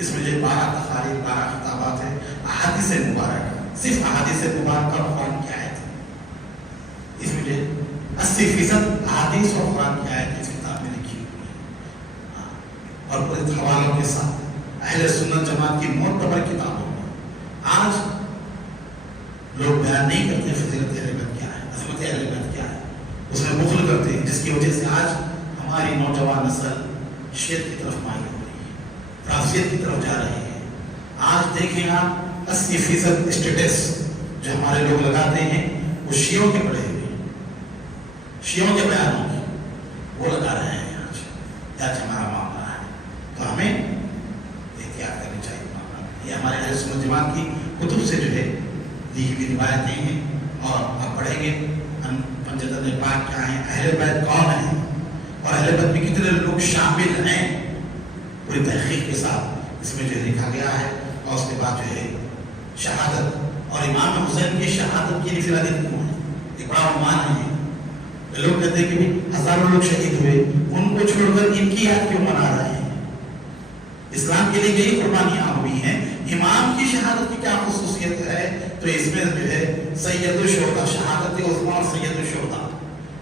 اس میں جو 12 تقاریر، 12 خطابات ہیں، احادیث مبارکہ، صرف احادیث مبارکہ اور قرآن کی آیت ہے۔ اس میں جو 80% احادیث اور قرآن کی آیت اس کتاب میں لکھی ہوئی ہے، اور پورے حوالوں کے ساتھ اہل سنت جماعت کی معتبر کتابوں میں۔ آج لوگ بیان نہیں کرتے فضیلت اہل بیت کیا ہے، عظمت اہل بیت کیا ہے، اس میں بخل کرتے ہیں، جس کی وجہ سے آج ہماری نوجوان نسل شرک کی طرف مائل ہو رہی ہے، رافضیت کی طرف جا رہی ہے۔ آج دیکھیں آپ 80% اسٹیٹس جو ہمارے لوگ لگاتے ہیں وہ شیعوں کے پڑھے ہوئے ہیں، شیعوں کے بیانوں کی وہ لگا رہے ہیں آج ہمارا معاملہ ہے۔ تو ہمیں احتیاط کرنی چاہیے۔ یہ ہمارے اہل سنت جماعت کی کتب سے جو ہے دی ہوئی روایتیں ہیں، اور آپ پڑھیں گے پنجتن پاک کیا ہیں، اہل بیت کون ہیں، اور اہل بیت میں کتنے لوگ شامل ہیں، پوری تحقیق کے ساتھ اس میں جو لکھا گیا ہے۔ اور اس کے بعد جو ہے شہادت، اور امام حسین کی شہادت کی انفرادیت کیوں ہے، ایک بڑا عنوان ہے یہ۔ لوگ کہتے ہیں کہ ہزاروں لوگ شہید ہوئے، ان کو چھوڑ کر ان کی یاد کیوں منا رہے ہیں؟ اسلام کے لیے یہی قربانیاں ہوئی ہیں، امام کی شہادت کی کیا خصوصیت ہے؟ تو اس میں جو ہے سید الشہداء، شہادت عظمیٰ اور سید الشہداء،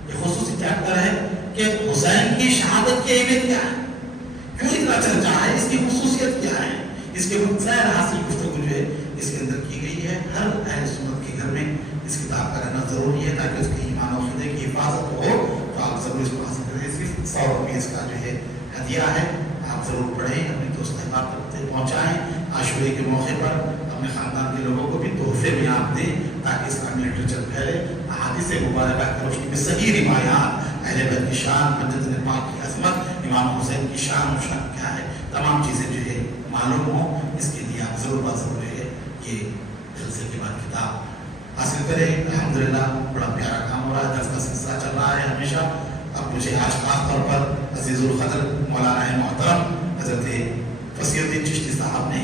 یہ خصوصی چیپٹر ہے کہ حسین کی شہادت کی اہمیت کیا ہے، کیوں اتنا چرچا ہے؟ اس کی خصوصیت کیا ہے؟ اس کے سیر حاصل گفتگو جو ہے اس کے اندر کی گئی ہے. ہر اہل سنت کے گھر میں اس کتاب کا رہنا ضروری ہے تاکہ اس کے ایمان و عقیدے کی حفاظت ہو. تو آپ ضرور اس کو حاصل کریں. صرف 100 روپے اس کا جو ہے ہدیہ ہے. آپ ضرور پڑھیں, اپنے دوست احباب تک پہنچائیں. عاشورے کے موقع پر اپنے خاندان کے لوگوں کو بھی تحفے میں آپ دیں تاکہ اسلامی لٹریچر پھیلے. احادیث مبارکہ کی روشنی میں صحیح روایات, اہل بیت کی شان, مجدد پاک کی عظمت, امام حسین کی شان و شان کیا ہے, تمام چیزیں جو ہے معلوم ہوں. اس کے لیے آپ ضرور ضرور ہے یہ جلسے کے بعد کتاب حاصل کریں. الحمدللہ بڑا پیارا کام ہو رہا ہے, درس کا سلسلہ چل رہا ہے ہمیشہ. اب مجھے آج خاص طور پر عزیز القدر مولانا محترم حضرت فصیح الدین چشتی صاحب نے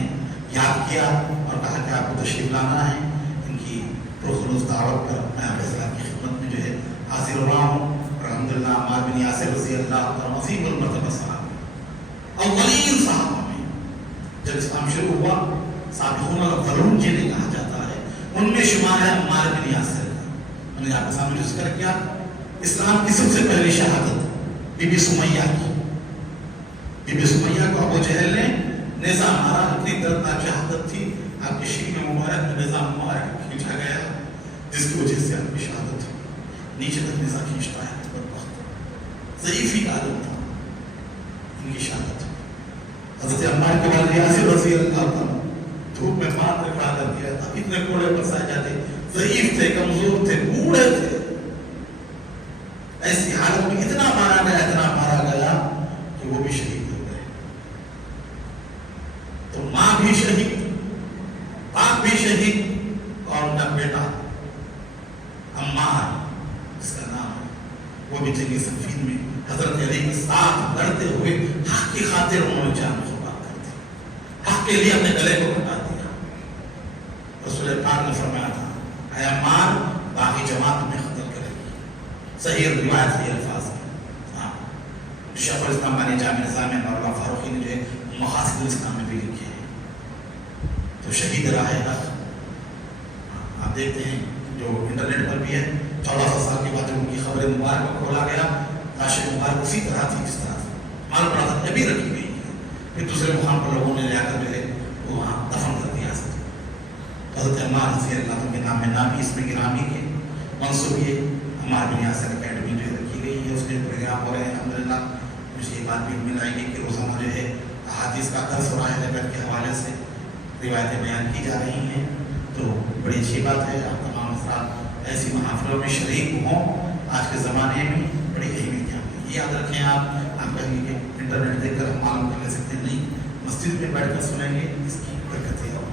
یاد کیا اور کہا کہ آپ کو تشریف لانا ہے. ان کی پرخلوص دعوت پر میں آپ اسلام کی خدمت میں جو ہے حاضر ہو رہا ہوں. الحمدللہ عمار بن یاسر رضی اللہ تعالیٰ عظیم المرتبہ صاحب اولین صحابہ میں جب اسلام شروع ہوا سابقون الاولون جنہیں کہا جاتا ہے ان میں شمار ہے عمار بن یاسر کا. میں نے آپ کے سامنے ذکر کیا اسلام کی سب سے پہلی شہادت بی بی سمیہ کی. بی بی سمیہ کو ابو جہل نے نیزہ مارا. اتنی دردناک شہادت تھی, آپ کے شیخ مبارک میں نیزہ مبارک کھینچا گیا جس کی وجہ سے آپ کی شہادت ہوئی. نیچے تک نیزہ کھینچتا ہے, ضعیف ہی عالم تھا, ان کی شہادت. حضرت عمار کے بعد یاسر رضی اللہ عنہ دھوپ میں پات رکھا کر دیا تھا. اتنے کوڑے پرسائے جاتے, ضعیف تھے, کمزور تھے, بوڑھے تھے. ایسی حالت میں اتنا مارا گیا کہ وہ بھی شہید ہو گئے. تو ماں بھی شہید, باپ بھی شہید, اور ان کا بیٹا عمار اس کا نام ہے وہ بھی جنگ صفین میں حضرت علی کے ساتھ لڑتے ہوئے حق کی خاطر انہوں نے جان قربان کر دی. حق کے لیے اپنے گلے کو کٹا دیا. رسول پاک نے فرمایا تھا اے عمار باقی جماعت میں قتل کرے گی. صحیح روایت ہے الفاظ کی. شیخ الاسلام بانی جامع نظام مولانا فاروقی نے جو ہے مقاصد الاسلام میں بھی لکھے ہیں. تو شہید راہ حق آپ دیکھتے ہیں جو انٹرنیٹ پر بھی ہے. 1400 سال کے بعد جب ان کی خبر مبارک کو کھولا گیا, لاش مبارک اسی طرح تھی جس طرح سے مال پڑا ابھی رکھی گئی ہے. پھر دوسرے مقام پر لوگوں نے لے آ کر جو ہے وہاں دفن کر دیا. حضرت عمار رضی اللہ عنہ کے نام میں نامی اس میں گرامی کے منصوب یہ عمار بن یاسر اکیڈمی جو ہے رکھی گئی ہے. اس میں پروگرام ہو رہے ہیں. الحمدللہ مجھے یہ بات بھی مل آئی ہے کہ روزانہ جو ہے احادیث کا درس ہو رہا ہے نبوت کے حوالے سے روایتیں بیان کی جا رہی ہیں. تو بڑی اچھی بات ہے. آپ تمام افراد ایسی محافلوں میں شریک ہوں. آج کے زمانے میں بڑی اہمیت ہے. یہ یاد رکھیں آپ کہیں گے کہ انٹرنیٹ دیکھ کر ہم معلوم کر لے سکتے نہیں. مسجد میں بیٹھ کر سنیں گے اس کی برکتیں اور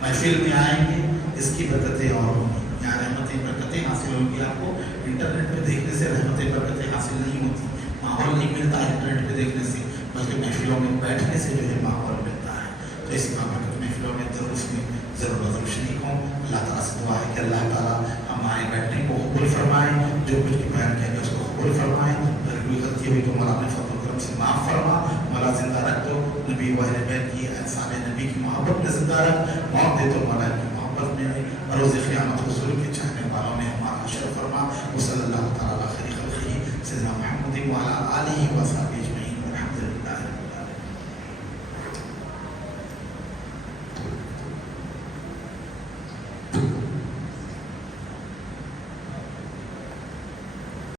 محفل میں آئیں گے اس کی برکتیں اور ہوں گی. یہاں رحمتیں برکتیں حاصل ہوں گی. آپ کو انٹرنیٹ پہ دیکھنے سے رحمتیں برکتیں حاصل نہیں ہوتی. ماحول نہیں ملتا ہے انٹرنیٹ پہ دیکھنے سے, بلکہ محفلوں میں بیٹھنے سے جو ہے ماحول ملتا ہے. تو ایسی بابرکت محفلوں میں دروس میں ضرور شریک ہوں. اللہ تعالیٰ سے دعا ہے کہ اللہ تعالیٰ ہمارے بیٹھنے کو قبول فرمائے, جو کچھ بھی بیان کیا گیا اس کو قبول فرمائے. اگر کوئی غلطی ہوئی تو مولانا فضل و کرم سے معاف فرما. مولا زندہ رکھ دو, نبی و اہل بیت کی انصار نبی کی محبت میں زندہ رکھ. موت دے تو مولا کی محبت میں روز قیامت حضور کے چاہنے والوں میں ہمارا حشر فرما. وصلی اللہ تعالیٰ علی خیر خلقہ سیدنا محمد وعلی آلہ وصحبہ